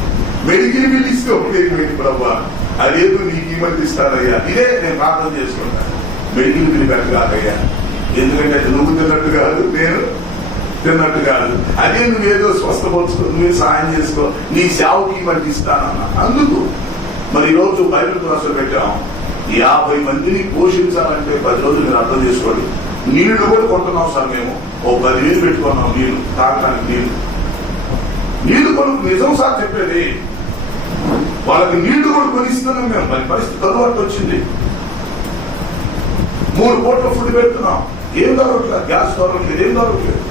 మెడికల్ బిల్ ఇస్తే ఒకటి ప్రభా అదేదో నీకు ఈ మధ్య ఇస్తాడయ్యా. ఇదే నేను ప్రార్థన చేసుకుంటాను, మెడికల్ బిల్ కట్టగాకయ్యా. ఎందుకంటే అది నువ్వు తిన్నట్టు కాదు, నేను తిన్నట్టు కాదు. అదే నువ్వేదో స్వస్థపరచుకో, నువ్వే సహాయం చేసుకో, నీ సేవకి ఈ మధ్య ఇస్తానన్నా. అందుకు మరి ఈ రోజు బైబిల్ క్లాసులు పెట్టాం. 50 మందిని పోషించాలంటే 10 రోజులు మీరు అర్థం చేసుకోండి. నీళ్లు కూడా కొంటున్నాం సార్, మేము ఓ 10,000 పెట్టుకున్నాం నీళ్లు తాగడానికి. నీళ్లు కొనుక్కు నిజం సార్ చెప్పేది, వాళ్ళకి నీళ్లు కూడా కొనిస్తున్నాం మేము. మరి పరిస్థితి తరువాత వచ్చింది. 3 పూట్ల ఫుడ్ పెడుతున్నాం, ఏం దొరకట్లేదు, గ్యాస్ దొరకట్లేదు, ఏం దొరకట్లేదు.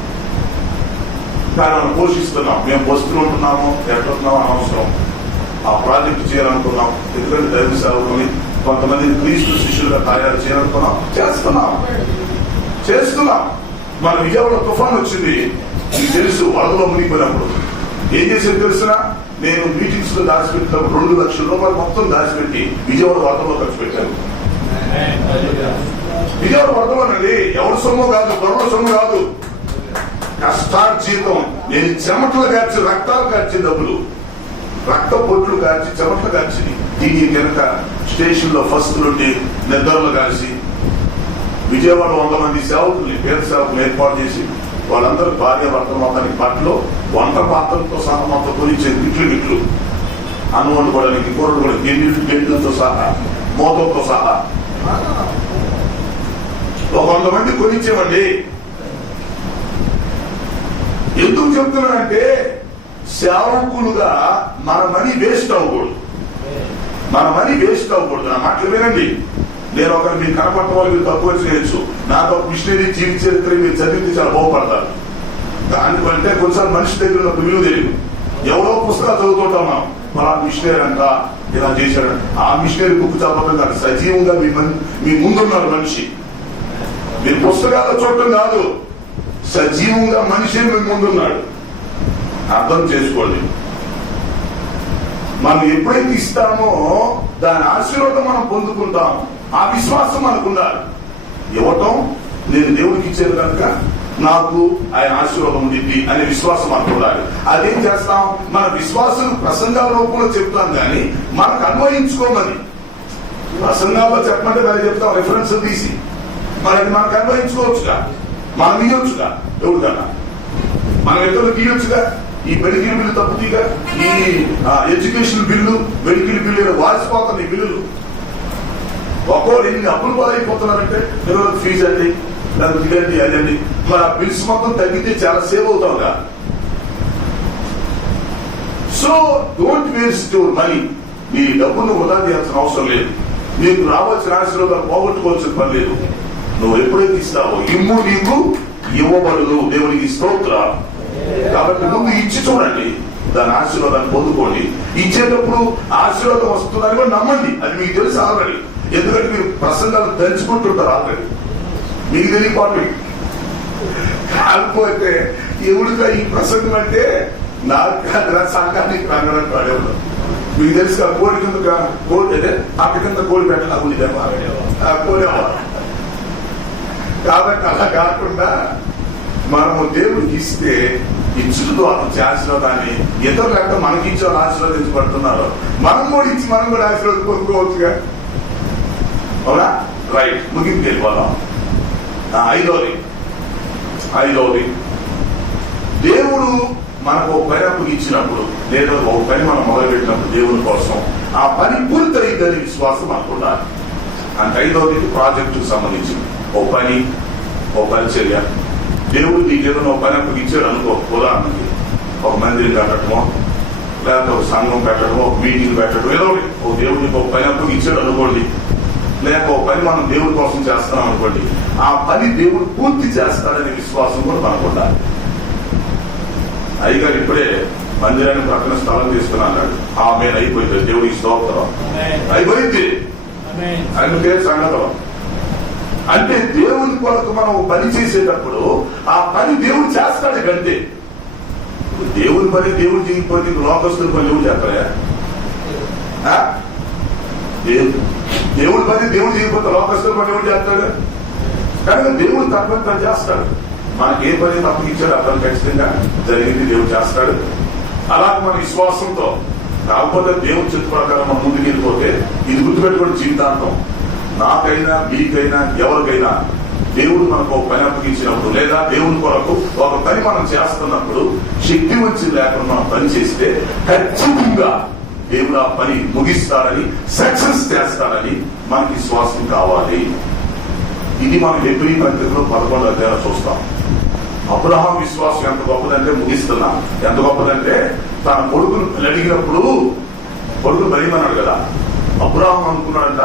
కానీ మనం పోషిస్తున్నాం. మేము వస్తువులు ఉంటున్నాము, ఎట్లున్నాం అనవసరం. ఆ ప్రాజెక్ట్ చేయాలనుకున్నాం, ఎందుకంటే దైవ సేవకుని కొంతమంది క్రీస్తు శిష్యులుగా తయారు చేయాలనుకున్నాం, చేస్తున్నాం. మన విజయవాడ తుఫాన్ వచ్చింది, మీకు తెలుసు. వరదలో మునిగిపోయినప్పుడు ఏం చేసేది తెలుసునా? నేను మీటింగ్స్ లో దాచిపెట్టినప్పుడు 2 లక్షల రూపాయలు మొత్తం దాచిపెట్టి విజయవాడ వరదలో ఖర్చు పెట్టాను. విజయవాడ వరదలోనండి, ఎవరి సొమ్ము కాదు, దొరల సొమ్ము కాదు, కష్టార్జితం. నేను చెమటలు కాచి, రక్తాలు కాచి, డబ్బులు రక్త పొట్లు కాచి, చెమటలు కాచి దీని కనుక స్టేషన్ లో ఫస్ట్ నుండి నిద్రలు కాసి విజయవాడ 100 మంది సేవకుల్ని, పేద సేవకులు ఏర్పాటు చేసి వాళ్ళందరూ భార్య భర్త మొత్తానికి పట్లు, వంట పాత్రలతో సహా మొత్తం కొనిచ్చేది. గిట్లు అన్నం వండుకోవడానికి, కూరలు కూడా గెండులతో సహా, మోతంతో సహా 100 మంది కొనిచ్చేవండి. ఎందుకు చెప్తున్నానంటే సేవకులుగా మన మనీ వేస్ట్ అవ్వకూడదు. మన మనీ వేస్ట్ అవ్వకూడదు. నా మాటలు వినండి. నేను ఒకరు మీరు కనపడటం వాళ్ళు మీరు తక్కువ చేయొచ్చు. నాకు ఒక మిషనరీ జీవిత చరిత్ర మీరు చదివితే చాలా బాగుపడతారు. దానికంటే కొన్నిసార్లు మనిషి దగ్గర ఒక విలువ తెలియదు. ఎవరో పుస్తకాలు చదువుతుంటాం మనం, మన మిషనరీ అంట ఇలా చేశాడంట. ఆ మిషనరీ బుక్ చదవడం కాదు, సజీవంగా మీ ముందున్నారు మనిషి. మీరు పుస్తకాల్లో చూడటం కాదు, సజీవంగా మనిషి మీ ముందున్నాడు. అర్థం చేసుకోండి. మనం ఎప్పుడైతే ఇస్తామో దాని ఆశీర్వాదం మనం పొందుకుంటాం. ఆ విశ్వాసం మనకు ఉండాలి. ఇవ్వటం నేను దేవుడికి ఇచ్చేది కనుక నాకు ఆయన ఆశీర్వాదం ఉంది అనే విశ్వాసం మనకు ఉండాలి. అదేం చేస్తాం? మన విశ్వాసం ప్రసంగాల రూపంలో చెప్తాం, కానీ మనకు అన్వయించుకోమని. ప్రసంగాల్లో చెప్పమంటే మరి చెప్తాం రిఫరెన్స్ తీసి, మరి అది మనకు అన్వయించుకోవచ్చుగా, మనం ఇవ్వచ్చుగా. ఎవరికన్నా మనం ఇతరులకు ఇవ్వచ్చుగా. ఈ మెడికల్ బిల్లు తప్పుతీగా, ఈ ఎడ్యుకేషన్ బిల్లు, మెడికల్ బిల్లు వారిసిపోతాయి బిల్లులు. ఒక్కోరు ఎన్ని అప్పులు పాలైపోతున్నారంటే పిల్లలకు ఫీజు అండి, లేకపోతే ఇదండి అదండి. మరి ఆ బిల్స్ మొత్తం తగ్గితే చాలా సేవ్ అవుతాం కదా. So don't waste your money. నీ డబ్బును వృధా చేయాల్సిన అవసరం లేదు. నీకు రావాల్సిన ఆశీర్వాదాలు పోగొట్టుకోవాల్సిన పని లేదు. నువ్వు ఎప్పుడైతే ఇస్తావో ఇమ్ము నీకు ఇవ్వబడదు. దేవునికి స్తోత్రం. కాబట్టి ముందు ఇచ్చి చూడండి, దాని ఆశీర్వాదాన్ని పొందుకోండి. ఇచ్చేటప్పుడు ఆశీర్వాదం వస్తుందని కూడా నమ్మండి. అది మీకు తెలుసు ఆల్రెడీ. ఎందుకంటే మీరు ప్రసంగాలు తెలుసుకుంటుంటారు ఆల్రెడీ, మీకు తెలియపాటు. కాకపోతే ఎవరిగా ఈ ప్రసంగం అంటే నాకు సంఘానికి రంగడానికి వాడేవాడు. మీకు తెలుసు కదా, కోడి కింద కోడి అంటే అక్క కింద కోడి పెట్టాలి కోడేవాడు. కాబట్టి అలా కాకుండా మనము దేవుడికి ఇస్తే ఇచ్చుతో అతను ఆశీర్వాదాన్ని ఇతరులు ఎంత మనకి ఇచ్చే ఆశీర్వదించబడుతున్నారు, మనం కూడా ఇచ్చి మనం కూడా ఆశీర్వాదం పొందుకోవచ్చుగా. అవునా? రైట్, ముగింపు వెళ్ళిపోదాం. ఐదవది దేవుడు మనకు ఒక పని అప్పగిచ్చినప్పుడు లేదా ఒక పని మనం మొదలుపెట్టినప్పుడు దేవుని కోసం ఆ పని పూర్తయిద్దని విశ్వాసం మనకు ఉండాలి. అంటే ఐదవది ప్రాజెక్టుకు సంబంధించింది. ఓ పని, ఓ పరిచర్య. దేవుడు నీకు ఏదైనా ఒక పని అప్పగిచ్చాడు అనుకో. ఉదాహరణకి ఒక మందిరం కట్టడమో, లేకపోతే ఒక సంఘం పెట్టడమో, ఒక మీటింగ్ పెట్టడం, ఏదో ఒక దేవుడికి ఒక పని అప్పగిచ్చాడు అనుకోండి. లేక ఒక పని మనం దేవుడి కోసం చేస్తున్నాం అనుకోండి. ఆ పని దేవుడు పూర్తి చేస్తాడనే విశ్వాసం కూడా మనకు ఉండాలి. అయ్యగారు ఇప్పుడే మందిరాన్ని ప్రక్కన స్థలం తీసుకుని అన్నాడు. ఆమె అయిపోయింది. దేవుడికి స్తోత్రం. అయిపోయింది. అందుకే సంగతం అంటే దేవుని కొరకు మనం పని చేసేటప్పుడు ఆ పని దేవుడు చేస్తాడు. కంటే దేవుని పని దేవుడు చేయకపోతే లోకస్తుల పని ఎవరు చేస్తారా? దేవుడి పని దేవుడు చేయకపోతే లోకస్తుల పని ఎవరు చేస్తాడు? కానీ దేవుడు తప్పని చేస్తాడు. మనకి ఏ పని తప్పకిచ్చాడు అతను ఖచ్చితంగా జరిగింది దేవుడు చేస్తాడు. అలాగే మన విశ్వాసంతో. కాకపోతే దేవుడి చిత్త ప్రకారం మనం ముందుకు వెళ్ళిపోతే ఇది గుర్తుపెట్టుకోండి జీవితాంతం. నాకైనా మీకైనా ఎవరికైనా దేవుడు మనకు ఒక పని అప్పగించినప్పుడు లేదా దేవుని కొరకు ఒక పని మనం చేస్తున్నప్పుడు శక్తి వచ్చి లేకుండా మనం పని చేస్తే ఖచ్చితంగా దేవుడు ఆ పని ముగిస్తాడని, సక్సెస్ చేస్తాడని మనకి విశ్వాసం కావాలి. ఇది మనం హెబ్రీ పత్రికలో 11వ అధ్యాయంలో చూస్తాం. అబ్రహాం విశ్వాసం ఎంత గొప్పదంటే, ముగిస్తున్నాం, ఎంత గొప్పదంటే తన కొడుకును అడిగినప్పుడు కొడుకును బలిమన్నాడు కదా. అబ్రహాం అనుకున్నాడంట,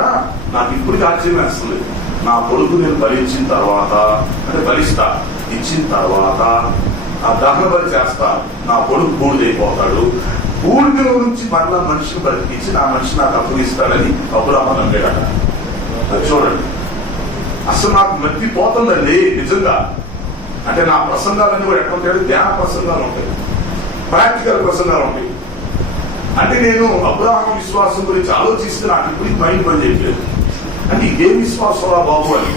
నాకు ఇప్పటికీ ఆశ్చర్యం వేస్తుంది. నా కొడుకు నేను బలించిన తర్వాత అంటే బలిస్తా ఇచ్చిన తర్వాత ఆ దహన బలి చేస్తా, నా కొడుకు బూడిదైపోతాడు, బూడిదలో నుంచి మరలా మనిషిని బ్రతికించి నా మనిషి నాకు అప్పగిస్తాడని అబ్రహాం అన్నాడట. అది చూడండి, అసలు నాకు మట్టి పోతుందండి నిజంగా. అంటే నా ప్రసంగాలన్నీ కూడా ఎట్లా ఉంటాయి? ధ్యాన ప్రసంగాలు ఉంటాయి, ప్రాక్టికల్ ప్రసంగాలు ఉంటాయి. అంటే నేను అబ్రహాం విశ్వాసం గురించి ఆలోచిస్తే నాకు ఇప్పుడు మైండ్ పని చేయట్లేదు. అంటే ఇదే విశ్వాసం బాబు అని.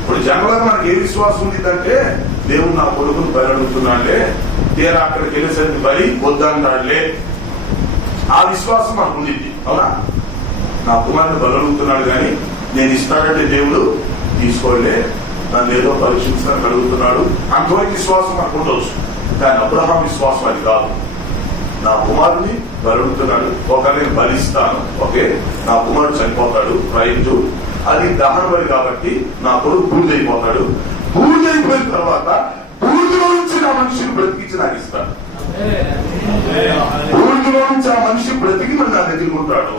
ఇప్పుడు జనరల్గా మనకి ఏ విశ్వాసం ఉండిందంటే, దేవుడు నా కొడుకును బలి అడుగుతున్నాడే, తీరా అక్కడికి వెళ్ళేసరికి బలి వద్దంటాడులే, ఆ విశ్వాసం మనకు ఉండింది. అవునా? నా కుమారుని బలి అడుగుతున్నాడు కానీ నేను ఇస్తాడంటే దేవుడు తీసుకోలే, నన్ను ఏదో పరీక్షించడానికి అడుగుతున్నాడు, అంతవరకు విశ్వాసం మనకు ఉండవచ్చు. కానీ అబ్రహాం విశ్వాసం అది కాదు. నా కుమారుని బలుడుతున్నాడు, ఒక నేను బలిస్తాను, ఓకే, నా కుమారుడు చనిపోతాడు, రైతు, అది దహన బలి కాబట్టి నా కొడుకు బూడిదైపోతాడు, బూడిదైపోయిన తర్వాత బూడిలో నుంచి నా మనిషిని బ్రతికించి నాకు ఇస్తాడు. బూడిలో నుంచి ఆ మనిషి బ్రతికి మరి నా దగ్గరుకుంటాడు.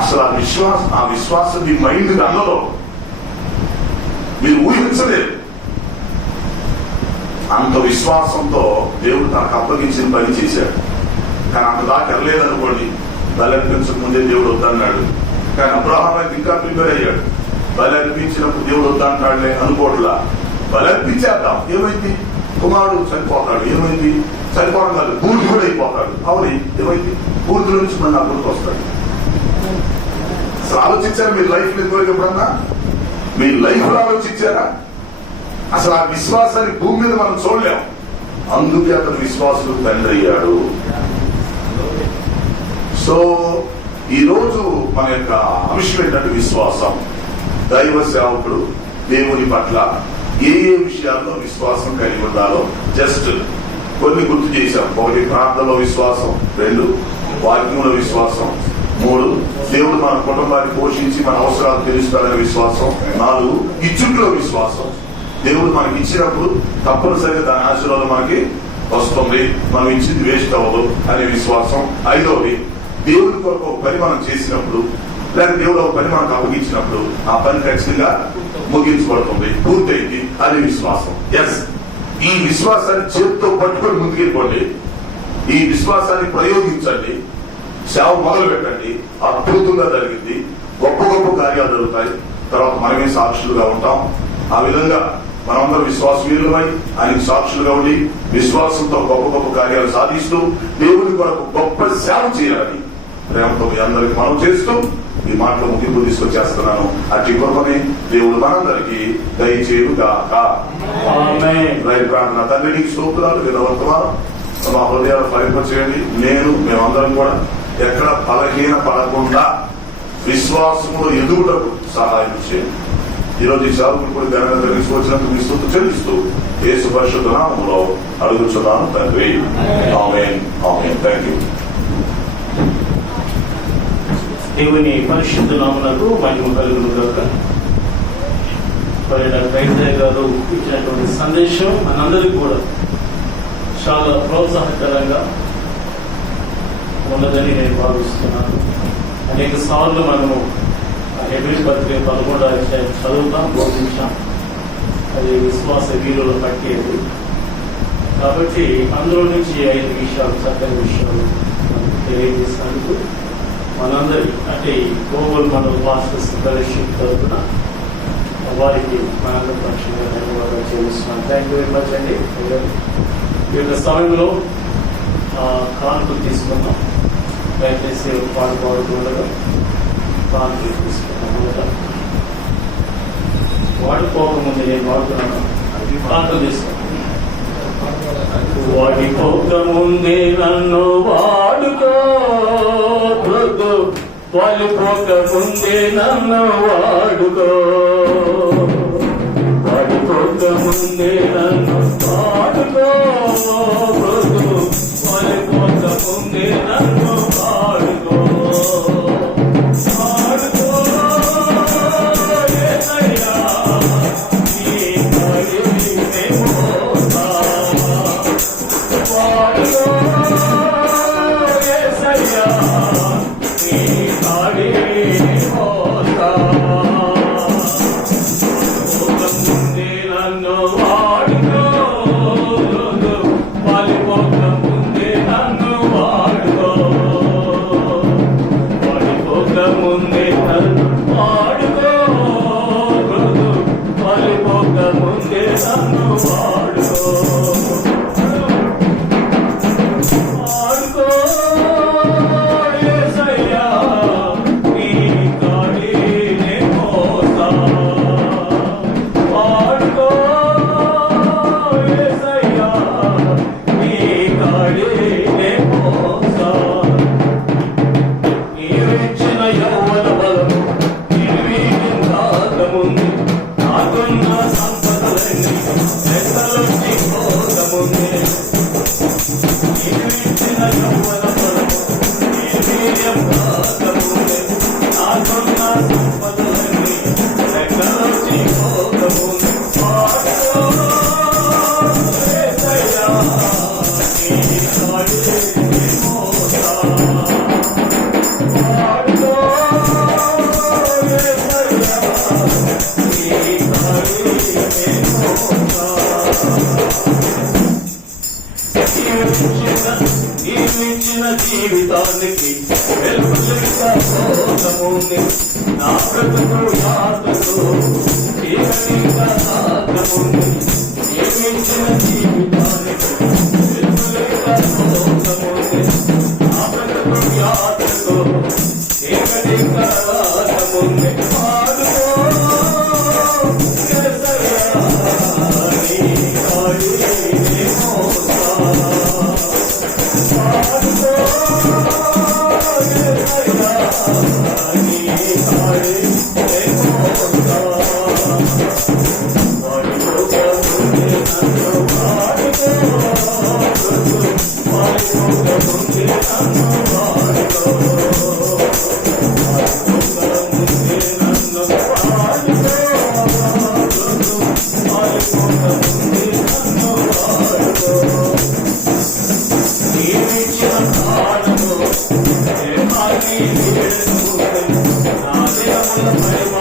అసలు ఆ విశ్వాసం మీ మైండ్ అందరూ మీరు ఊహించలేరు. అంత విశ్వాసంతో దేవుడు తనకు అప్పగించిన పని చేశాడు. కానీ అంత దాకా వెళ్ళలేదనుకోండి, బలి అర్పించక ముందే దేవుడు వద్దన్నాడు. కానీ అబ్రహాం అయితే ఇంకా ప్రిపేర్ అయ్యాడు. బలి అర్పించినప్పుడు దేవుడు వద్దంటాడులే అనుకోట్లా, బలి అర్పించేద్దాం, ఏమైంది? కుమారుడు చనిపోతాడు, ఏమైంది? చనిపోవడం కాదు, బూడిద కూడా అయిపోతాడు. అవును, ఏమైంది? బూడిద నుంచి మన అభివృద్ధి వస్తాడు. అసలు ఆలోచించారా మీరు లైఫ్ లో ఎప్పుడన్నా? మీ లైఫ్ లో ఆలోచించారా? అసలు ఆ విశ్వాసాన్ని భూమి మీద మనం చూడలేం. అందుకే అతను విశ్వాసులకు తండ్రి అయ్యాడు. సో ఈరోజు మన యొక్క అంశం ఏంటంటే విశ్వాసం. దైవ సేవకుడు దేవుని పట్ల ఏ ఏ విషయాల్లో విశ్వాసం కలిగి ఉండాలో జస్ట్ కొన్ని గుర్తు చేశాం. ఒకటి ప్రార్థనలో విశ్వాసం, 2 వాక్యంలో విశ్వాసం, 3 దేవుడు మన కుటుంబాన్ని పోషించి మన అవసరాలు తెలుస్తాడనే విశ్వాసం. 4 ఇచ్చుట్లో విశ్వాసం. దేవుడు మనకి ఇచ్చినప్పుడు తప్పనిసరిగా దాని ఆశీర్వాదం మనకి వస్తుంది, మనం ఇచ్చింది వేస్ట్ అవ్వదు అనే విశ్వాసం. 5వది దేవుడి కొరకు ఒక పని మనం చేసినప్పుడు, లేక దేవుడు ఒక పని మనకు అప్పగించినప్పుడు ఆ పని ఖచ్చితంగా ముగించబడుతుంది, పూర్తయింది అనే విశ్వాసం. ఎస్, ఈ విశ్వాసాన్ని చేతితో పట్టుకొని ముందుకెళ్ళిపోండి. ఈ విశ్వాసాన్ని ప్రయోగించండి, సేవ మొదలు పెట్టండి. అద్భుతంగా జరిగింది, గొప్ప గొప్ప కార్యాలు జరుగుతాయి. తర్వాత మనమే సాక్షులుగా ఉంటాం. ఆ విధంగా మనమందరం విశ్వాసవీరులమై ఆయనకు సాక్షులుగా ఉండి విశ్వాసంతో గొప్ప గొప్ప కార్యాలు సాధిస్తూ దేవుడి కొరకు గొప్ప సేవ చేయాలని ప్రేమతో మీ అందరికి మనం చేస్తూ ఈ మాటలు ముగింపు తీసుకొచ్చేస్తున్నాను. అట్టి కృపని దేవుడు మనందరికీ దయచేయుగాక. ప్రార్థన. తండ్రి నీకు స్తోత్రాలు, వినవర్తమానం మా హృదయాలు ఫలింపచేయండి. మేమందరం కూడా ఎక్కడ బలహీన పడకుండా విశ్వాసంలో ఎదుగుటకు సహాయం చేయండి. ఈరోజు ఈ సేవకులు కూడా ఘనంగా తీసుకొచ్చినందుకు మీ స్తుతి చెల్లిస్తూ యేసు పరిశుద్ధ నామములో అడుగుచున్నాను తండ్రి. ఆమేన్, ఆమేన్. Thank you. దేవుని పరిశుద్ధ నామమునకు మహిమ కలుగును గాక. రైతయ్య గారు ఇచ్చినటువంటి సందేశం మనందరికీ కూడా చాలా ప్రోత్సాహకరంగా ఉన్నదని నేను భావిస్తున్నాను. అనేక సార్లు మనము హెబ్రీ పత్రిక 11వ అధ్యాయం చదువుతాం, బోధించాం. అది విశ్వాస వీరుల పట్టేది కాబట్టి అందులో నుంచి 5 విషయాలు, చక్కని విషయాలు మనకు తెలియజేసినందుకు మనందరి అంటే గోగుల్ మన పాస్టర్స్ ఫెలోషిప్ తరఫున వారికి మనందరి పక్షంగా ధన్యవాదాలు చెల్లిస్తున్నాను. థ్యాంక్ యూ వెరీ మచ్ అండి. ఈ యొక్క సమయంలో కాన్పు తీసుకున్నాం. దయచేసి పాటు పాడుతుండగా కాన్పు తీసుకున్నాం. వాడిపోకముందు నేను వాడుతున్నాను, కాన్పు తీసుకున్నాను. వాడిపోకముందే నన్ను వాడుకో, వాడిపోకముందే నన్ను వాడుకో, వాడిపోకముందే నన్ను వాడుకో, వాడిపోకముందే నన్ను వాడుకో. జీవితానికి నా బ్రతుకు యాత్రలో జీవించిన జీవితానికి నా బ్రతుకు యాత్రలో వేడుకకు నా దేహముల పడి